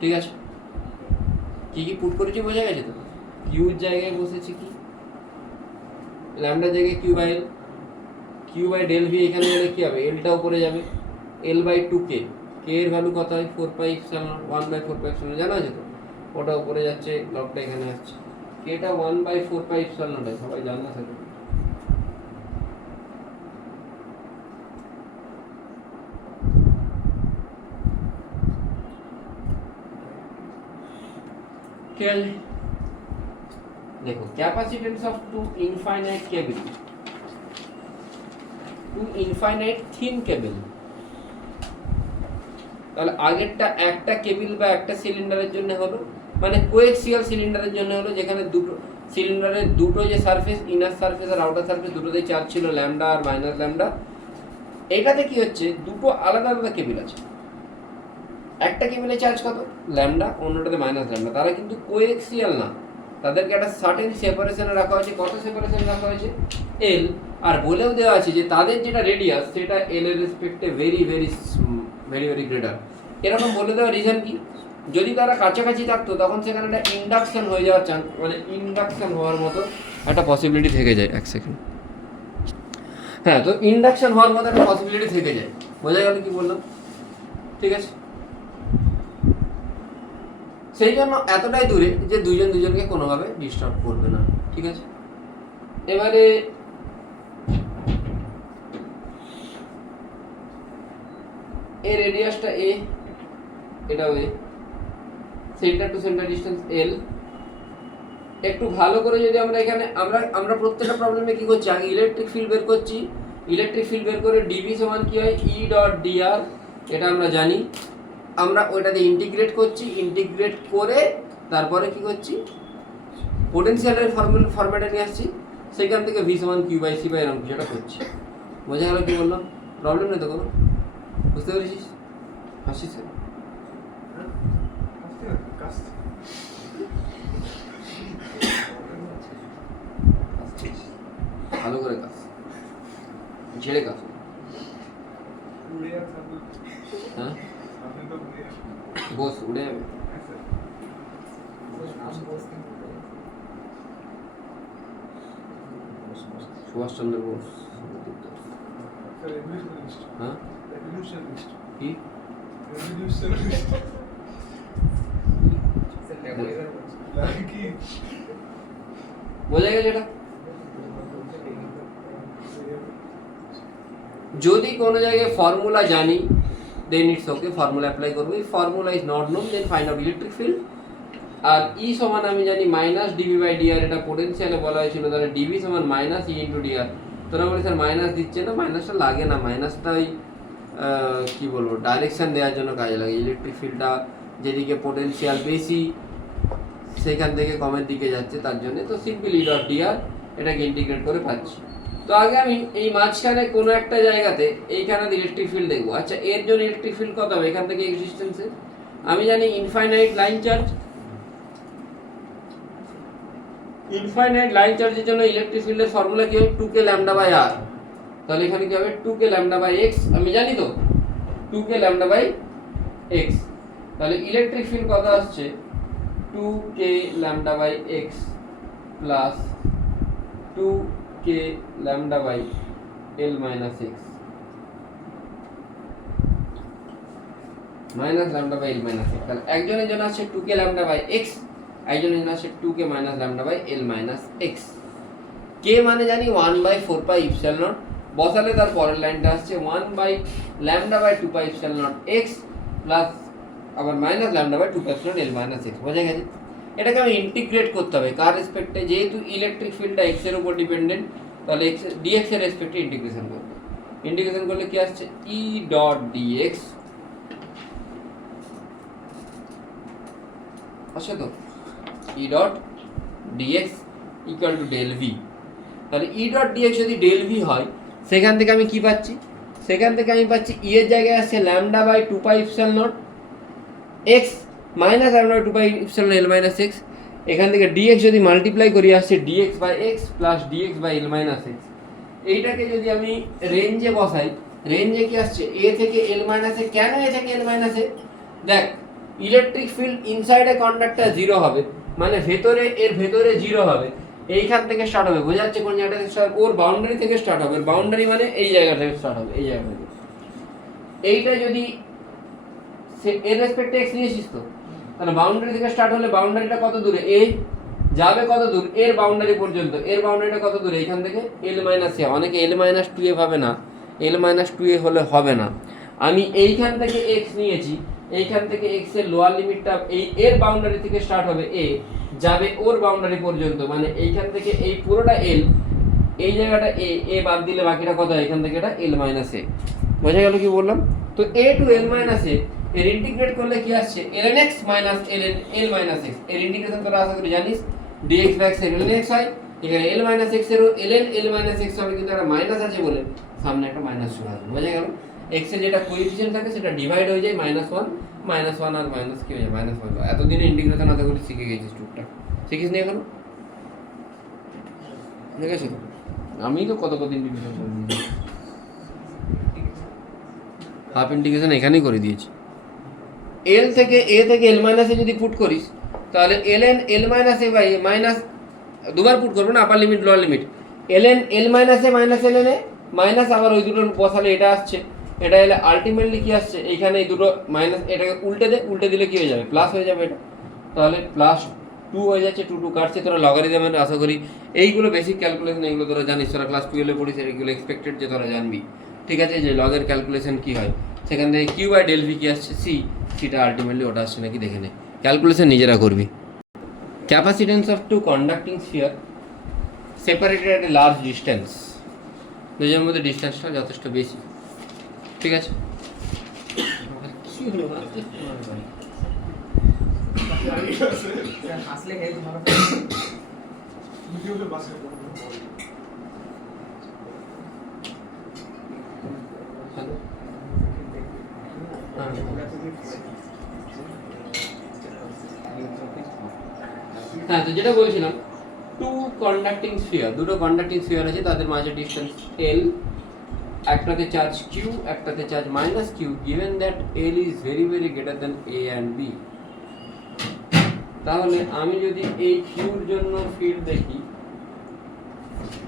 ঠিক আছে, কি কি পুট করেছি বোঝা গেছে তো? কিউর জায়গায় বসেছি কি, ল্যামডার জায়গায় q/del v, এখানে গেলে কি হবে, এলটা উপরে যাবে, l/2k, k এর ভ্যালু কত হয় 4πε, 1/4πε জানা আছে তো, ওটা উপরে যাচ্ছে, লগটা এখানে আসছে, kটা 1/4πε হয়, সবাই জানা সেটা। ঠিক আছে, দেখো capacitance of two infinite cable, two infinite thin cable, তাহলে আগেরটা একটা কেবিল বা একটা সিলিন্ডারের জন্য হলো, মানে কোএক্সিয়াল সিলিন্ডারের জন্য হলো, যেখানে দুটো সিলিন্ডারের দুটো যে সারফেস, ইনার সারফেস আর আউটার সারফেস, দুটোতেই চার্জ ছিল ল্যামডা আর মাইনাস ল্যামডা। এইটাতে কি হচ্ছে, দুটো আলাদা আলাদা কেবিল আছে, একটা কেবিলে চার্জ কত ল্যামডা, অন্যটাতে মাইনাস ল্যামডা, তারা কিন্তু কোএক্সিয়াল না, তাদেরকে একটা সার্টেন সেপারেশনে রাখা হয়েছে। কত সেপারেশনে রাখা হয়েছে, এল, আর বলেও দেওয়া আছে যে তাদের যেটা রেডিয়াস সেটা এল এর রেসপেক্টে very very very very greater. এরকম বলে দেওয়ার রিজন কি, যদি তারা কাছাকাছি থাকতো তখন সেখানে একটা ইন্ডাকশন হয়ে যাওয়ার চান্স, মানে ইন্ডাকশন হওয়ার মতো একটা পসিবিলিটি থেকে যায়। এক সেকেন্ড, হ্যাঁ, তো ইন্ডাকশন হওয়ার মতো একটা পসিবিলিটি থেকে যায়। বোঝা গেল কি বললাম? ঠিক আছে, সেই জন্য এতটাই দূরে যে দুজন দুজনকে কোনোভাবে ডিস্টার্ব করবে না। ঠিক আছে, এবারে এই রেডিয়াসটা এ, এটাও এ, সেন্টার টু সেন্টার ডিস্টেন্স এল। একটু ভালো করে যদি আমরা এখানে আমরা প্রত্যেকটা প্রবলেমে কি করছি, আগে ইলেকট্রিক ফিল্ড বের করছি, ইলেকট্রিক ফিল্ড বের করে ডিভি সমান কি হয়, ই ডট ডিআর, এটা আমরা জানি। আমরা ওইটাতে ইন্টিগ্রেট করছি, ইন্টিগ্রেট করে তারপরে কি করছি, পোটেনশিয়ালের ফরম্যাটে নিয়ে আসছি, সেখান থেকে ভি সমান কিউ বাই সি বাই এরকম কিছুটা করছি। বোঝা গেল কি বললাম? প্রবলেম নেই তো কোনো? বুঝতে পেরেছিস? হাসিস? ভালো করে কাজ, ঝেড়ে কাজ। হ্যাঁ, বস উড়ে যাবে। সুভাষচন্দ্র বোস। হ্যাঁ, কি বোঝা গেছে এটা? যদি কোনো জায়গায় ফর্মুলা জানি then it's okay, formula apply করবো। এই formula is not known, then find out electric field. আর ই সমান আমি জানি মাইনাস ডিভি বাই ডিআর, এটা পোটেনশিয়ালে বলা হয়েছিল, তাহলে ডিভি সমান মাইনাস ই ইন্টু ডিআর। তোরা বলি স্যার মাইনাস দিচ্ছে না, মাইনাসটা লাগে না, মাইনাসটা ওই কী বলবো, ডাইরেকশান দেওয়ার জন্য কাজে লাগে। ইলেকট্রিক ফিল্ডটা যেদিকে পোটেনশিয়াল বেশি সেখান থেকে কমের দিকে যাচ্ছে, তার জন্য। তো সিম্পল ই ডট ডিআর, এটাকে ইন্টিগ্রেট করে পাচ্ছি। তো আগে আমি এই মাঝখানে কোনো একটা জায়গাতে এইখানে ইলেকট্রিক ফিল্ড দেখবো। আচ্ছা, এর জন্য ইলেকট্রিক ফিল্ড কত হবে এখান থেকে এক্সিস্টেন্সে? আমি জানি infinite line charge, infinite line চার্জের জন্য ইলেকট্রিক ফিল্ডের ফর্মুলা কি হবে, 2k ল্যামডা বাই আর। তাহলে এখানে কি হবে, 2k ল্যামডা বাই এক্স, আমি জানি তো 2k ল্যামডা বাই এক্স। তাহলে ইলেকট্রিক ফিল্ড কত আসছে, 2k lambda by X plus 2k lambda by L minus X, minus lambda by L minus X. তাহলে একজনের জন্য আছে 2k ল্যামডা বাই এক্স, একজনের জন্য আছে 2k minus lambda by L minus X. K মানে জানি 1/4 পাই ইপসিলন নট, বসালে তার পরের লাইনটা আসছে 1 by lambda by 2 pi epsilon not X plus আবার minus lambda by 2 pi epsilon L minus X. বোঝা গেছে? এটাকে আমি ইন্টিগ্রেট করতে হবে কার রেসপেক্টে, যেহেতু ইলেকট্রিক ফিল্ডটা এক্স এর উপর ডিপেন্ডেন্ট, তাহলে এক্স ডিএক্স এর রেসপেক্টে ইন্টিগ্রেশন করব। ইন্টিগ্রেশন করলে কি আসছে, ই ডট ডিএক্স আসে তো, E dot DX equal to del V. তাহলে ই ডট ডিএক্স যদি ডেল ভি হয়, সেখান থেকে আমি কি পাচ্ছি, সেখান থেকে আমি পাচ্ছি ই এর জায়গায় আসছে lambda by 2 pi epsilon not X minus lambda by 2 pi epsilon L minus X. এখান থেকে ডিএক্স যদি মাল্টিপ্লাই করি আসছে dx by X plus DX by L minus X. এইটাকে যদি আমি রেঞ্জে বসাই, রেঞ্জে কি আসছে, এ থেকে এল মাইনাস এ। কেন এ থেকে এল মাইনাস এ? দেখ, electric field inside a conductor 0 হবে, মানে ভেতরে, এর ভেতরে 0 হবে, এইখান থেকে স্টার্ট হবে। বোঝা যাচ্ছে কোন জায়গা থেকে স্টার্ট, ওর বাউন্ডারি থেকে স্টার্ট হবে। বাউন্ডারি মানে এই জায়গা থেকে স্টার্ট হবে, এই জায়গা থেকে। এইটা যদি এর রেসপেক্টে এক্স নিয়েছিস তো, তাহলে বাউন্ডারি থেকে স্টার্ট হলে বাউন্ডারিটা কত দূরে, এ যাবে কত দূর, এর বাউন্ডারি পর্যন্ত। এর বাউন্ডারিটা কত দূরে, এখান থেকে এল মাইনাস এ। অনেকে এল মাইনাস 2a ভাবে না, এল মাইনাস 2a হলে হবে না। আমি এইখান থেকে এক্স নিয়েছি, এইখান থেকে এক্স এর লোয়ার লিমিটটা এই এর বাউন্ডারি থেকে স্টার্ট হবে, এ যাবে ওর বাউন্ডারি পর্যন্ত, মানে এইখান থেকে এই পুরোটা এল, এই জায়গাটা এ বাদ দিলে বাকিটা কত, এখান থেকে এটা এল মাইনাস এ। বোঝা গেল কি বললাম? তো এ টু এল মাইনাস এ এর ইন্টিগ্রেট করলে কি আসছে ln x minus ln l minus x, এর ইন্টিগ্রেশন তোরা আশা করি জানিস dx বাই x এর ln x হয়, এখানে l মাইনাস x এরও ln l মাইনাস x হবে, কিন্তু একটা মাইনাস আছে বলে সামনে একটা মাইনাস চলে আসবে, বোঝা গেল? x এর যেটা কোএফিসিয়েন্ট থাকে সেটা ডিভাইড হয়ে যায় -1 আর মাইনাস কি হয়ে যায় -1। এতদিনে ইন্টিগ্রেশন আশা করি শিখে গেছিস টুকটাক, শিখিস নি এখনো? দেখেছো তো আমি তো কত ইন্টিগ্রেশন করে দিয়েছি, হাফ ইন্টিগ্রেশন এখানেই করে দিয়েছি। এল থেকে এ থেকে এল মাইনাসে যদি পুট করিস তাহলে ln l minus A by minus, দুবার পুট করবো না, upper limit lower limit, ln l minus A minus ln A minus, আবার ওই দুটো বসালে এটা আসছে, এটা এলে আলটিমেটলি কি আসছে এইখানে এই দুটো মাইনাস, এটাকে উল্টে দিলে কি হয়ে যাবে প্লাস হয়ে যাবে, এটা তাহলে +2 হয়ে যাচ্ছে, 2 কাটছে। তোরা লগারিদমের আশা করি এইগুলো বেসিক ক্যালকুলেশন, এগুলো তোরা জানিস, তোরা ক্লাস 12 এ পড়িস, এগুলো এক্সপেক্টেড যে তোরা জানবি, ঠিক আছে? যে লগের ক্যালকুলেশন কি হয়, সেখান থেকে কিউ বাই ডেল ভি কি আসছে সিটা আলটিমেটলি ওটা আসছে নাকি দেখে নে, ক্যালকুলেশন নিজেরা করবি। Capacitance of two conducting sphere separated at a large distance, দুজনের মধ্যে ডিস্টেন্সটা যথেষ্ট বেশি, ঠিক আছে? হাসলে है तुम्हारा वीडियो के पास है হ্যাঁ, তো যেটা বলছিলাম, টু কন্ডাক্টিং স্ফিয়ার, দুটো কন্ডাক্টিং স্ফিয়ার আছে, তাদের মাঝে ডিস্টেন্স l, একটাতে চার্জ q, একটাতে charge -q, given that l is very very greater than a and b। তাহলে আমি যদি এই কিউর জন্য ফিল্ড দেখি,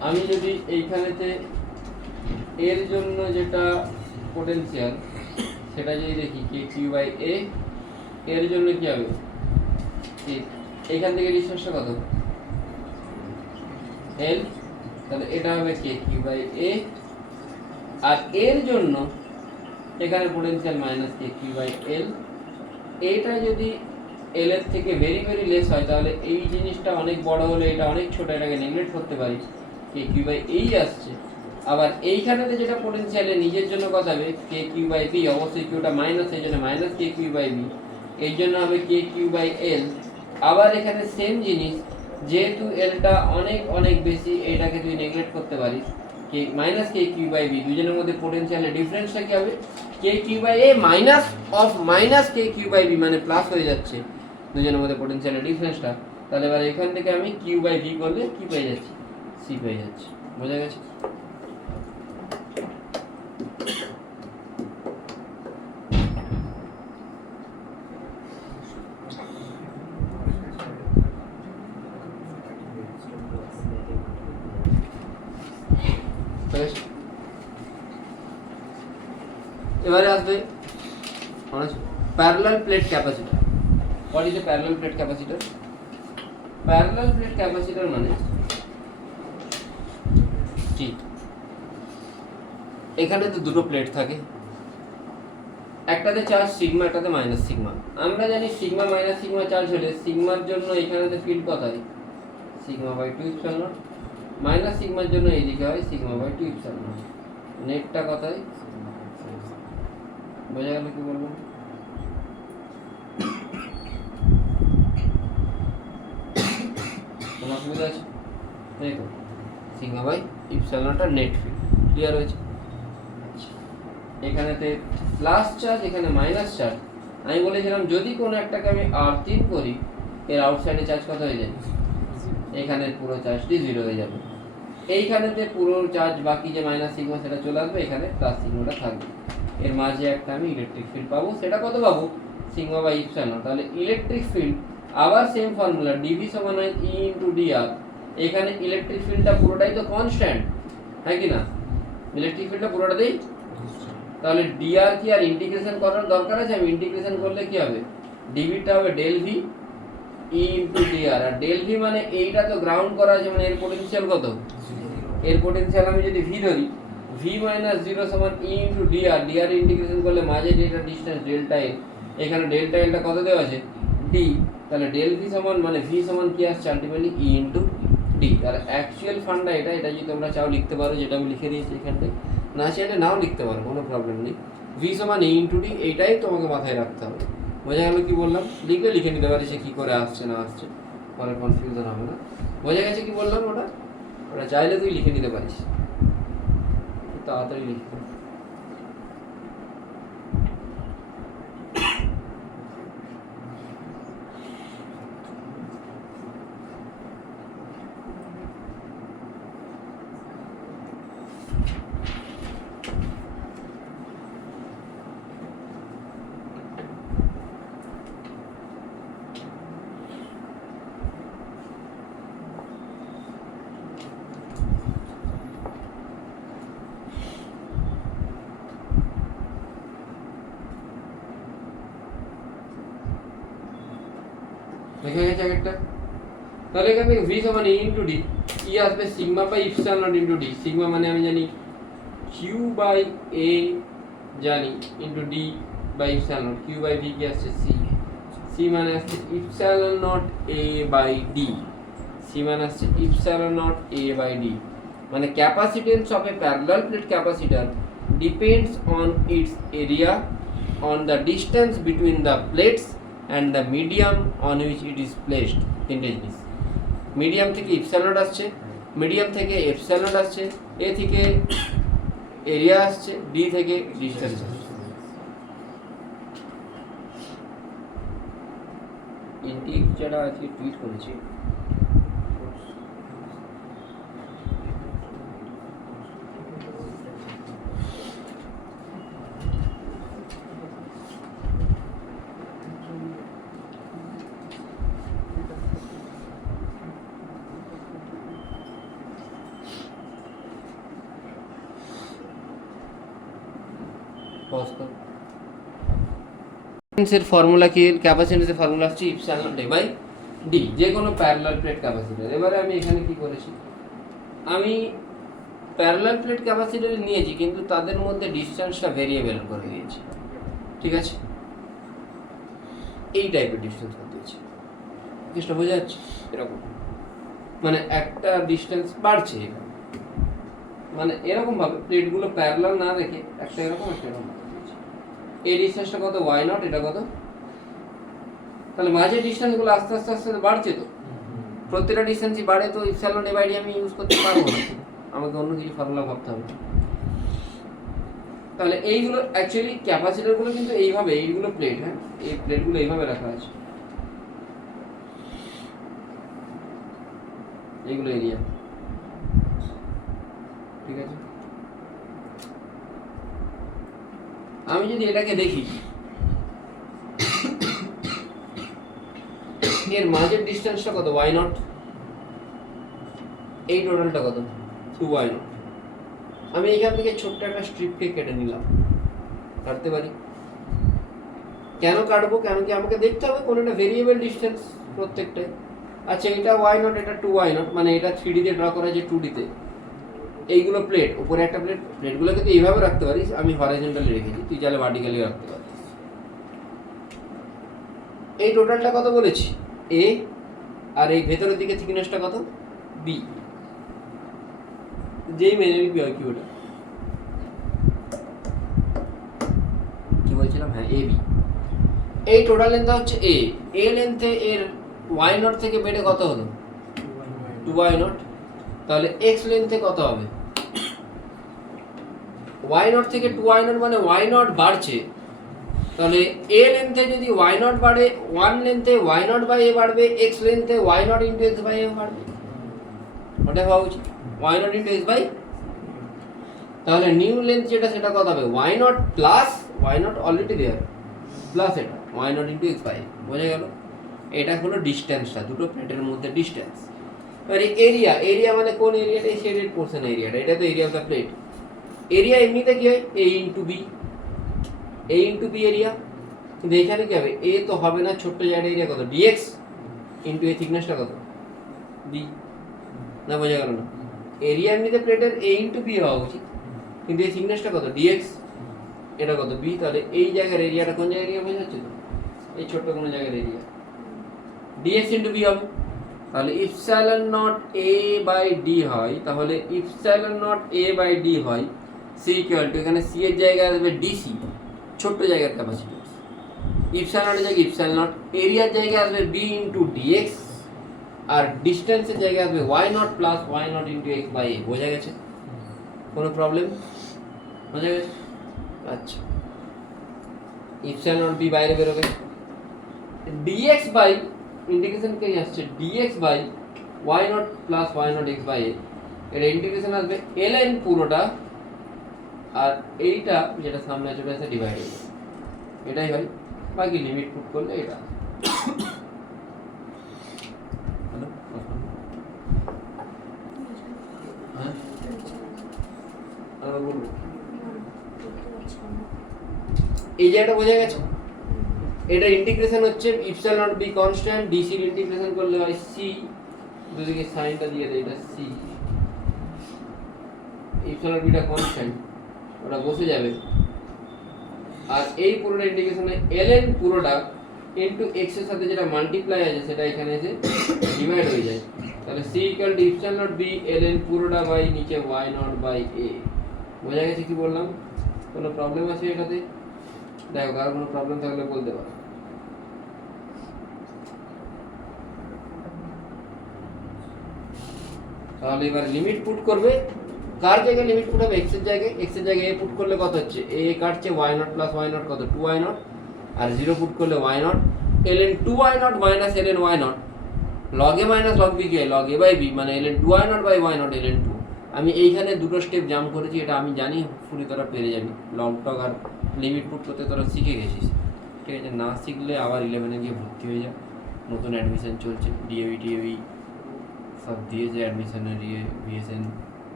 আমি যদি এইখানেতে এর জন্য যেটা পোটেনশিয়াল সেটা যদি দেখি কে কিউ বাই এ, এর জন্য কি হবে এইখান থেকে ডিস্টেন্সটা কত এল, তাহলে এটা হবে কে কিউ বাই এ, আর এর জন্য এখানে পোটেনশিয়াল কে কিউ বাই এল। এটা যদি এল এর থেকে ভেরি ভেরি লেস হয় তাহলে এই জিনিসটা অনেক বড় হলে এটা অনেক ছোট, এটাকে নেগলেক্ট করতে পারি, কে কিউ বাই এই আসছে। আবার এইখানেতে যেটা পোটেনশিয়ালে নিজের জন্য কত হবে কে কিউ বাই বি, অবশ্যই কিউটা মাইনাস, এই জন্য কে কিউ বাই বি, এই জন্য হবে কে কিউ বাই এল। আবার এখানে সেম জিনিস, যেহেতু এলটা অনেক অনেক বেশি, এটাকে তুই নেগলেক্ট করতে পারিস, K K Q by B, দুজনের মধ্যে পোটেনশিয়ালের ডিফারেন্সটা কি হবে K Q by A minus K Q by B, মানে প্লাস হয়ে যাচ্ছে দুজনের মধ্যে পোটেনশিয়ালের ডিফারেন্সটা। তাহলে এবার এখান থেকে আমি কিউ বাই ভি করলে কি পেয়ে যাচ্ছি সি পেয়ে যাচ্ছি, বোঝা গেছে? এবারে আসবে parallel plate capacitor. What is a parallel plate capacitor? Parallel plate capacitor মানে কি, এখানে তো দুটো প্লেট থাকে, একটাতে চার্জ সিগমা, একটাতে মাইনাস সিগমা। আমরা জানি সিগমা মাইনাস সিগমা চার্জ হলে সিগমার জন্য এখানেতে ফিল্ড কত হয় sigma by 2 epsilon not, minus সিগমার জন্য এইদিকে হয় সিগমা বাই 2 ইপসিলন নট। নেটটা কত হয়, বোঝা গেল কি বলবো? কোনো অসুবিধা আছে? দেখো sigma by epsilon naught net field clear হয়েছে। এখানেতে প্লাস চার্জ, এখানে মাইনাস চার্জ। আমি বলেছিলাম যদি কোনো একটাকে আমি R3 করি, এর আউটসাইডে চার্জ কত হয়ে যায়, এখানে পুরো চার্জটি 0 হয়ে যাবে। এইখানেতে পুরো চার্জ বাকি যে মাইনাস সিগমা সেটা চলে আসবে, এখানে প্লাস সিগমাটা থাকবে। এর মাঝে একটা আমি ইলেকট্রিক ফিল্ড পাবো, সেটা কত পাবো সিগমা বাই ইপসিলন নট। তাহলে ইলেকট্রিক ফিল্ড আবার সেম ফর্মুলা, ডিভি সমান হয় ই ইনটু ডিআর। এখানে ইলেকট্রিক ফিল্ডটা পুরোটাই তো কনস্ট্যান্ট, হ্যাঁ কি না? ইলেকট্রিক ফিল্ডটা পুরোটাতেই, তাহলে ডিআর কি আর ইন্টিগ্রেশন করার দরকার আছে? আমি ইন্টিগ্রেশন করলে কি হবে, ডিভিটা হবে del V E into D R. আর ডেল ভি মানে এইটা তো গ্রাউন্ড করা আছে, মানে এর পোটেনশিয়াল কত, এর পোটেনশিয়াল আমি যদি ভি ধরি, ভি মাইনাস 0 সমান ই ইনটু ডিআর। ডিআর ইন্টিগ্রেশন করলে মাঝে যেটা ডিসটেন্স ডেল্টা এল, এখানে ডেল্টা এলটা কত দেওয়া আছে ডি, তাহলে ডেল ভি সমান মানে ভি সমান কি আসছে আলটিমেটলি ই ইনটু ডি। তাহলে অ্যাকচুয়াল ফান্ডা এটা, এটা যদি তোমরা চাও লিখতে পারো, যেটা আমি লিখে দিয়েছি এখান থেকে, না চাইলে নাও লিখতে পারো, কোনো প্রবলেম নেই। ভি সমান এ ইন্টু ডি, এইটাই তোমাকে মাথায় রাখতে হবে। বোঝা গেল কি বললাম? লিখে লিখে নিতে পারি সে কী করে আসছে না আসছে, পরে কনফিউশন হবে না। বোঝা গেছে কি বললাম? ওটা ওটা চাইলে তুই লিখে নিতে পারিস, খুব তাড়াতাড়ি লিখতে। দেখে গেছে একটা? তাহলে এখান থেকে ভি সমান এ ইন্টু ডি, কি আসবে? Sigma by epsilon not into D. Sigma মানে আমি জানি কিউ বাই এ জানি, into D by epsilon not. Q by V কি আসছে? সি। সি মানে আসছে epsilon not A by D. C মানে আসছে epsilon not A by D. মানে capacitance of a parallel plate capacitor depends on its area, on the distance between the plates and the medium on which it is placed। তিনটে জিনিস, medium থেকে epsilon not আসছে, medium থেকে epsilon not আসছে, এ থেকে area আসছে, D থেকে distance আসছে। ইনটেক যেটা আজকে টুইট করেছি, ক্যাপাসিট্যান্সের ফর্মুলা কি? ক্যাপাসিট্যান্সের ফর্মুলা হচ্ছে epsilon not A by D, যে কোনো প্যারালাল প্লেট ক্যাপাসিটর। এবারে আমি এখানে কি করেছি, আমি প্যারালাল প্লেট ক্যাপাসিটর নিয়েছি কিন্তু তাদের মধ্যে ডিসটেন্সটা ভেরিয়েবল করে দিয়েছি, ঠিক আছে? এই টাইপের ডিসটেন্স করে দিয়েছি, জিনিসটা বোঝা যাচ্ছে? এরকম মানে একটা ডিসটেন্স বাড়ছে এখানে, মানে এরকম ভাবে প্লেটগুলো প্যারালাল না রেখে একটা এরকম একটা এরকম। এই ডিসটেন্সটা কত? ওয়াই নট, এটা কত? তাহলে মাঝের ডিসটেন্সগুলো আস্তে আস্তে আস্তে বাড়ছে, তো প্রত্যেকটা ডিসটেন্সই বাড়ে, তো ইপসিলন এ বাই ডি আমি ইউজ করতে পারবো না, আমাকে অন্য কিছু ফর্মুলা ভাবতে হবে। তাহলে এইগুলো অ্যাকচুয়ালি ক্যাপাসিটরগুলো কিন্তু এইভাবে, এইগুলো প্লেট, হ্যাঁ এই প্লেটগুলো এইভাবে রাখা আছে, এইগুলো এরিয়া, ঠিক আছে? আমি যদি এটাকে দেখি, এর মাঝের ডিসটেন্সটা কত? Y naught. এই টোটালটা কত? 2y not. আমি এখান থেকে ছোট্ট একটা স্ট্রিপকে কেটে নিলাম, কাটতে পারি। কেন কাটবো? কেন কি আমাকে দেখতে হবে কোন একটা ভেরিয়েবল ডিসটেন্স প্রত্যেকটাই। আচ্ছা, এটা ওয়াই নট, এটা 2y নট, মানে এটা 3D তে ড্র করা আছে 2D তে। এইগুলো প্লেট, উপরে একটা প্লেট, প্লেটগুলোকে তুই এইভাবে রাখতে পারিস, আমি হরাইজন্টালি রেখেছি, তুই চাইলে ভার্টিক্যালি রাখতে পারিস। এই টোটালটা কত বলেছি? এ, আর এই ভেতরের দিকে থিকনেসটা কত? বি। যেই মেনে নিবি হয় কি, ওটা কি বলছিলাম? হ্যাঁ, এ বি। এই টোটাল লেন্থটা হচ্ছে এ। এ লেন্থে এর ওয়াই নট থেকে বেড়ে কত হলো? 2y not. তাহলে এক্স লেন্থে কত হবে? ওয়াই নট থেকে 2y নট, মানে ওয়াই নট বাড়ছে। তাহলে এ লেন্থে যদি ওয়াই নট বাড়ে, 1 লেন্থে ওয়াই নট বাই এ বাড়বে, এক্স লেন্থে Y not into X by A বাড়বে। ওটা হওয়া উচিত Y not into X by. তাহলে নিউ লেন্থ যেটা, সেটা কত হবে? Y not plus Y not already there, plus এটা Y not into X by. বোঝা গেল? এটা হলো ডিস্টেন্সটা, দুটো প্লেটের মধ্যে ডিস্টেন্স। এবার এরিয়া, এরিয়া মানে কোন এরিয়াটা? শেডেড পোর্শন এরিয়াটা, এটা তো area of the plate. Area এমনিতে কি হয়? এ ইন্টু বি, এ ইন্টু বি এরিয়া। কিন্তু এখানে কি হবে? এ তো হবে না, ছোট্ট জায়গাটা এরিয়া কত? ডিএক্স ইন্টু এ থিকনেসটা কত? বি। না বোঝা গেল না? এরিয়া এমনিতে প্লেটের এ ইন্টু বি হওয়া উচিত, কিন্তু এই থিকনেসটা কত? ডিএক্স, এটা কত? বি। তাহলে এই জায়গার এরিয়াটা কোন জায়গার এরিয়া বোঝা যাচ্ছে তো? এই ছোট্ট কোনো জায়গার এরিয়া, ডিএক্স ইন্টু বি হবে। তাহলে epsilon not A by D হয়, তাহলে epsilon not A by D হয় সি ইকুয়াল টু, এখানে সি এর জায়গায় আসবে ডিসি, ছোট্ট জায়গার ক্যাপাসিট্যান্স। ইপসাইলন নটের জায়গায় ইপসাইলন নট, এরিয়ার জায়গায় আসবে বি ইন্টু ডিএক্স, আর ডিস্টেন্সের জায়গায় আসবে Y not plus Y not into X by A. বোঝা গেছে? কোনো প্রবলেম? বোঝা গেছে? আচ্ছা, ইপসাইলন নট বি বাইরে বেরোবে, ডিএক্স বাই ইন্টিগ্রেশন কে আসছে dx by Y not plus Y not X by A, এর ইন্টিগ্রেশন আসবে ln পুরোটা, আর এইটা যেটা সামনে চলে আসে ডিভাইড হয়ে যাবে, এটাই হয়। বাকি লিমিট পুট করলে এটা হ্যালো, হ্যাঁ আবার বলবো। এই জায়গাটা বোঝা গেছে? এটা ইন্টিগ্রেশন হচ্ছে epsilon naught B constant, DC এর ইন্টিগ্রেশন করলে হয় সি, দুদিকে সাইনটা দিয়ে দেয়, এটা C, epsilon naught beta constant, ওটা বসে যাবে। আর এই পুরোটা ইন্টিগ্রেশনে ln পুরোটা ইনটু x এর সাথে যেটা মাল্টিপ্লাই আছে সেটা এখানে এসে ডিভাইড হয়ে যায়, তাহলে c equal to epsilon naught B ln পুরোটা বাই নিচে y নট বাই a। বোঝা গেছে কি বললাম? কোনো প্রবলেম আছে এটাতে? দেখো, কারো কোনো প্রবলেম থাকলে বলতে পারো। তাহলে এবার লিমিট পুট করবে, কার জায়গায় লিমিট পুট হবে? x এর জায়গায়, x এর জায়গায় a পুট করলে কত হচ্ছে? a কাটছে y naught plus y naught কত? 2y নট, আর 0 পুট করলে y naught ln 2y naught minus ln y naught, log a minus log b কি হয়? log a বাই b, মানে ln 2y naught by y naught ln 2। আমি এইখানে দুটো step jump করেছি, এটা আমি জানি ফুলি তোরা পেরে যাবি, লগ টগ আর লিমিট পুট করতে তোরা শিখে গেছিস, ঠিক আছে? না শিখলে আবার 11-এ গিয়ে ভর্তি হয়ে যা, নতুন অ্যাডমিশন চলছে, ডিএভি টিএভি সব দিয়েছে, অ্যাডমিশনের ইয়ে ভিএসএন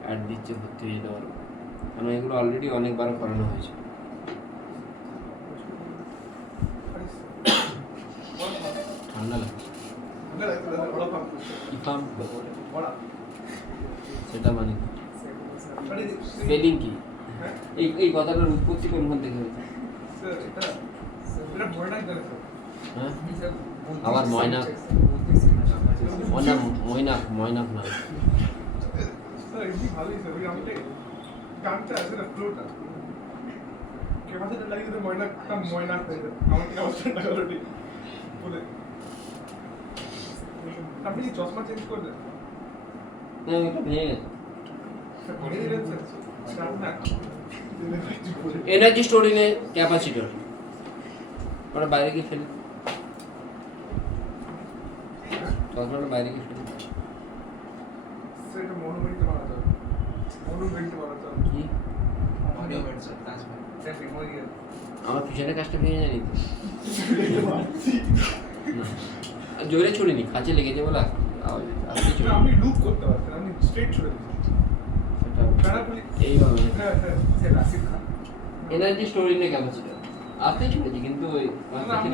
অ্যাড দিচ্ছে, ভর্তি হয়ে যেতে পারো। কারণ এগুলো অলরেডি অনেকবার করানো হয়েছে। ঠান্ডা লাগছে কি ফার্ম সেটা মানে স্পেলিং কি? এই কথাটার উৎপত্তি কোনখান থেকে হয়েছে? হ্যাঁ, আবার ময়নাক, ময়নাক ময়নাক ময়নাক না, আপনি কি চশমা চেঞ্জ করলেন? না ওটা ভেঙে গেছে। এনার্জি স্টোরিং এ ক্যাপাসিটর ওটা বাইরে গিয়ে ফেলে, চশমাটা বাইরে গিয়ে ফেলে। সেটা মনোমেন্টে বানাতে হবে, মনোমেন্টে বানাতে হবে। কি মনুমেন্ট স্যার, তাজমহল। সেটা মেমোরি আছে। আমার পিছনের কাজটা ভেঙে জানি তো না, জোরে ছুড়িনি, কাছে লেগেছে বলে আওয়াজ আসতে না, ছুড়ি আপনি লুপ করতে পারতেন, আপনি স্ট্রেট ছুড়ে দিচ্ছেন। সেটা এইভাবে। হ্যাঁ হ্যাঁ, সে রাশিদ খান। এনার্জি স্টোরিং এ ক্যাপাসিটর আসতে ছুড়েছি, কিন্তু ওই না, আপনি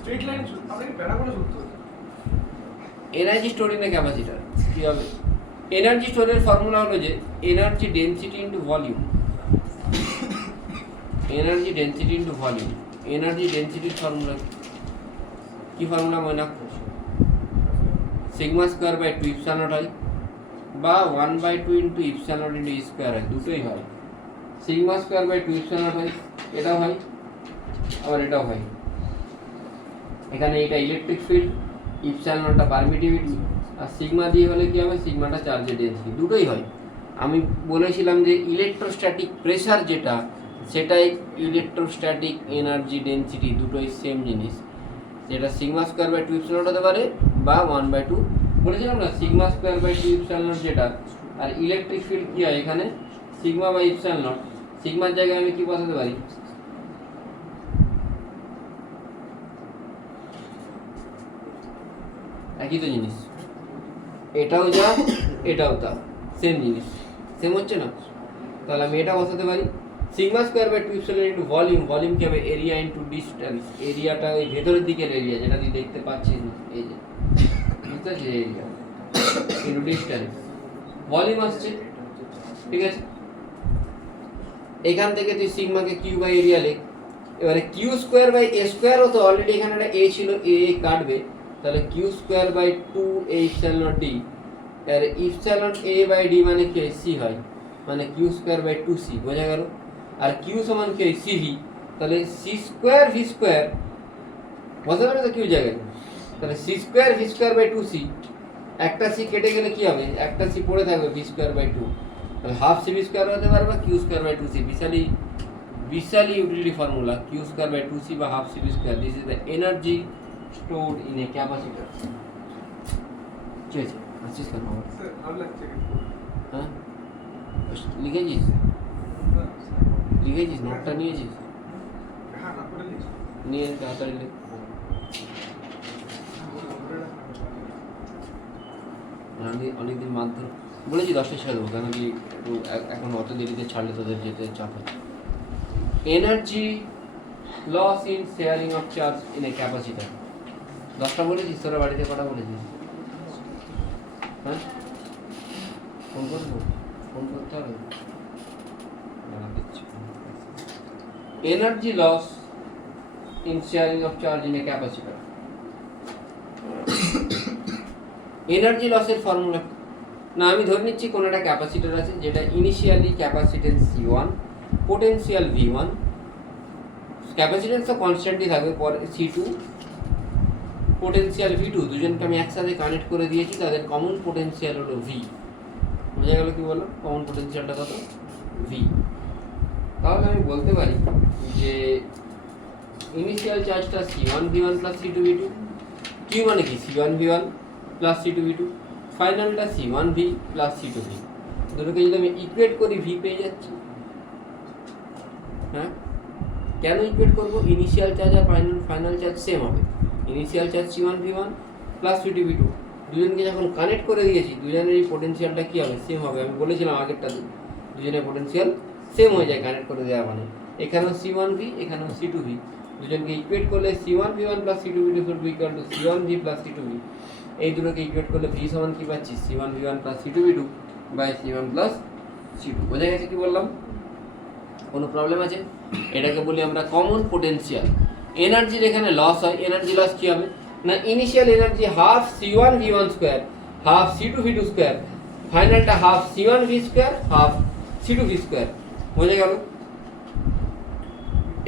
স্ট্রেট লাইন আপনাকে প্যারা করে ছুটতে হতো। এনার্জি স্টোরিং এ ক্যাপাসিটর কি হবে? এনার্জি স্টোরের ফর্মুলা হলো যে energy density into volume, energy density into volume. Energy ডেনসিটির ফর্মুলা কি ফর্মুলা মনে রাখো? Sigma square by 2 epsilon not হয়, বা 1/2 into epsilon not into E square হয়, দুটোই হয়। Sigma square by 2 epsilon not হয়, এটাও হয় আবার এটাও হয়। এখানে এটা ইলেকট্রিক ফিল্ড, ইপসাইলন নটটা পারমিটিভিটি, আর সিগমা দিয়ে হলে কি হবে? সিগমাটা চার্জের ডেনসিটি, দুটোই হয়। আমি বলেছিলাম যে ইলেকট্রোস্ট্যাটিক প্রেসার যেটা, সেটাই ইলেকট্রোস্ট্যাটিক এনার্জি ডেনসিটি, দুটোই সেম জিনিস। যেটা sigma square by 2 epsilon not হতে পারে, বা 1/2 বলেছিলাম না, sigma square by 2 epsilon not যেটা। আর ইলেকট্রিক ফিল্ড কি হয় এখানে? Sigma by epsilon not. সিগমার জায়গায় আমি কি বসাতে পারি? একই তো জিনিস, এটাও যা এটাও তা, সেম জিনিস, সেম হচ্ছে না? তাহলে আমি এটা বসাতে পারি, sigma square by 2 epsilon into volume, volume কি হবে? এরিয়া ইনটু ডিস্টেন্স, এরিয়াটা ওই ভেতরের দিকের এরিয়া যেটা তুই দেখতে পাচ্ছিস, এই যে বুঝতে পারছিস, এরিয়া ইনটু ডিস্টেন্স, ভলিউম আসছে, ঠিক আছে? এখান থেকে তুই সিগমাকে কিউ বাই এরিয়া লেখ। এবারে কিউ স্কোয়ার বাই এ স্কোয়ারও তো অলরেডি এখানে একটা এ ছিল, এ কাটবে, তাহলে Q square by 2 A epsilon naught D, আর ইপসাইলন এ বাই ডি মানে কি? সি হয়, মানে কিউ স্কোয়ার বাই 2 সি। বোঝা গেল? আর কিউ সমান কি? সিভি, তাহলে সি স্কোয়ার ভি স্কোয়ার বুঝতে পারে তো কি জায়গায়, তাহলে C square V square by two C, একটা সি কেটে গেলে কি হবে, একটা সি পড়ে থাকবে ভি স্কোয়ার বাই টু, তাহলে হাফ সি ভি স্কোয়ার হতে পারে বা Q square by two C. বিশালি utility formula, Q square by two C বা half C V square, this is the energy stored in a capacitor. ঠিক আছে, আসছিস কেন আমার? স্যার ভালো লাগছে কিন্তু। হ্যাঁ লিখেছিস, লিখেছিস নোটটা নিয়েছিস, হ্যাঁ না করে দিয়েছি। নিয়ে তাড়াতাড়ি লিখ। আমি অনেকদিন মাধ্যম বলেছি 10টা ছেড়ে দেবো, কেন কি একটু এখন অত দেরিতে ছাড়লে তোদের যেতে চাপ হচ্ছে। Energy loss in sharing of charge in a capacitor, 10টা বলেছিস তোরা বাড়িতে কটা বলেছিস? হ্যাঁ ফোন করবো, ফোন করতে হবে, energy loss in sharing of charge in a capacitor. এনার্জি লসের ফর্মুলা না, আমি ধরে নিচ্ছি কোনো একটা ক্যাপাসিটার আছে যেটা initially capacitance C1, potential V1, capacitance তো কনস্ট্যান্টই থাকবে, পরে C2, পোটেনশিয়াল V2, দুজনকে আমি একসাথে কানেক্ট করে দিয়েছি, তাদের কমন পোটেনশিয়াল হলো V। বোঝা গেল কি বললাম, কমন পোটেনশিয়ালটা কত, V। তাহলে আমি বলতে পারি যে ইনিশিয়াল চার্জটা C1 V1 plus C2 V2, কি মানে কি C1 V1 plus C2 V2, ফাইনালটা C1 V plus C2 V, দুটোকে যদি আমি ইকুয়েট করি V পেয়ে যাচ্ছি। হ্যাঁ কেন ইকুয়েট করবো, ইনিশিয়াল চার্জ আর ফাইনাল চার্জ সেম হবে, initial charge C1 V1 plus C2 V2, দুজনকে যখন কানেক্ট করে দিয়েছি দুজনের এই পোটেনশিয়ালটা কী হবে, সেম হবে। আমি বলেছিলাম আগেরটা দুজনের পোটেনশিয়াল সেম হয়ে যায় কানেক্ট করে দেওয়া মানে, এখানেও C1 V এখানেও C2 V, দুজনকে ইকুয়েট করলে C1 V1 plus C2 V2 should be equal two C1 V plus C2 V। এই দুটোকে ইকুয়েট করলে V সমান কি পাচ্ছি, C1 V1 plus C2 V2 by C1 plus C2। বোঝা গেছে কি বললাম, কোনো প্রবলেম আছে? এটাকে বলি আমরা কমন পোটেনশিয়াল। এনার্জির এখানে লস হয়, এনার্জি লস কী হবে না, initial energy half C1 V1 square half C2 V2 square, ফাইনালটা half C1 V square half C2 V square. বোঝা গেল,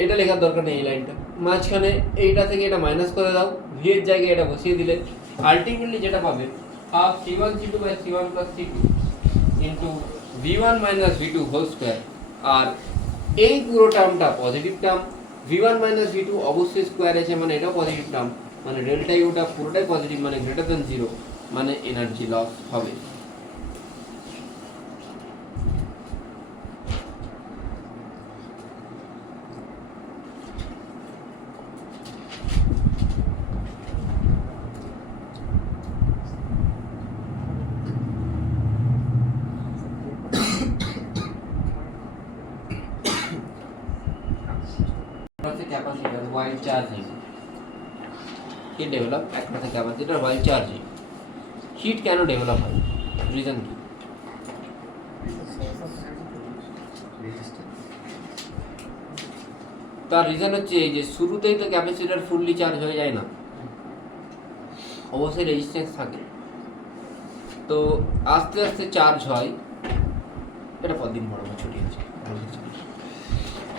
এটা লেখার দরকার নেই, এই লাইনটা মাঝখানে এইটা থেকে এটা মাইনাস করে দাও, ভি এর জায়গায় এটা বসিয়ে দিলে আলটিমেটলি যেটা পাবে half C1 C2 by C1 plus C2 into V1 minus V2 whole square. আর এই পুরো টার্মটা positive term, V1 minus V2 অবশ্যই স্কোয়ার আছে মানে এটাও পজিটিভ টার্ম, মানে ডেল্টা ইউটা পুরোটাই পজিটিভ মানে গ্রেটার দেন 0, মানে এনার্জি লস হবে। ক্যাপাসিটার while charging, কি ডেভেলপ একটা ক্যাপাসিটার while charging, হিট কেন ডেভেলপ হয়, রিজন কি? তার রিজন হচ্ছে এই যে শুরুতেই তো ক্যাপাসিটার ফুললি চার্জ হয়ে যায় না, অবশ্যই রেজিস্ট্যান্স থাকে, তো আস্তে আস্তে চার্জ হয়। এটা পরদিন বড় ছুটি আছে।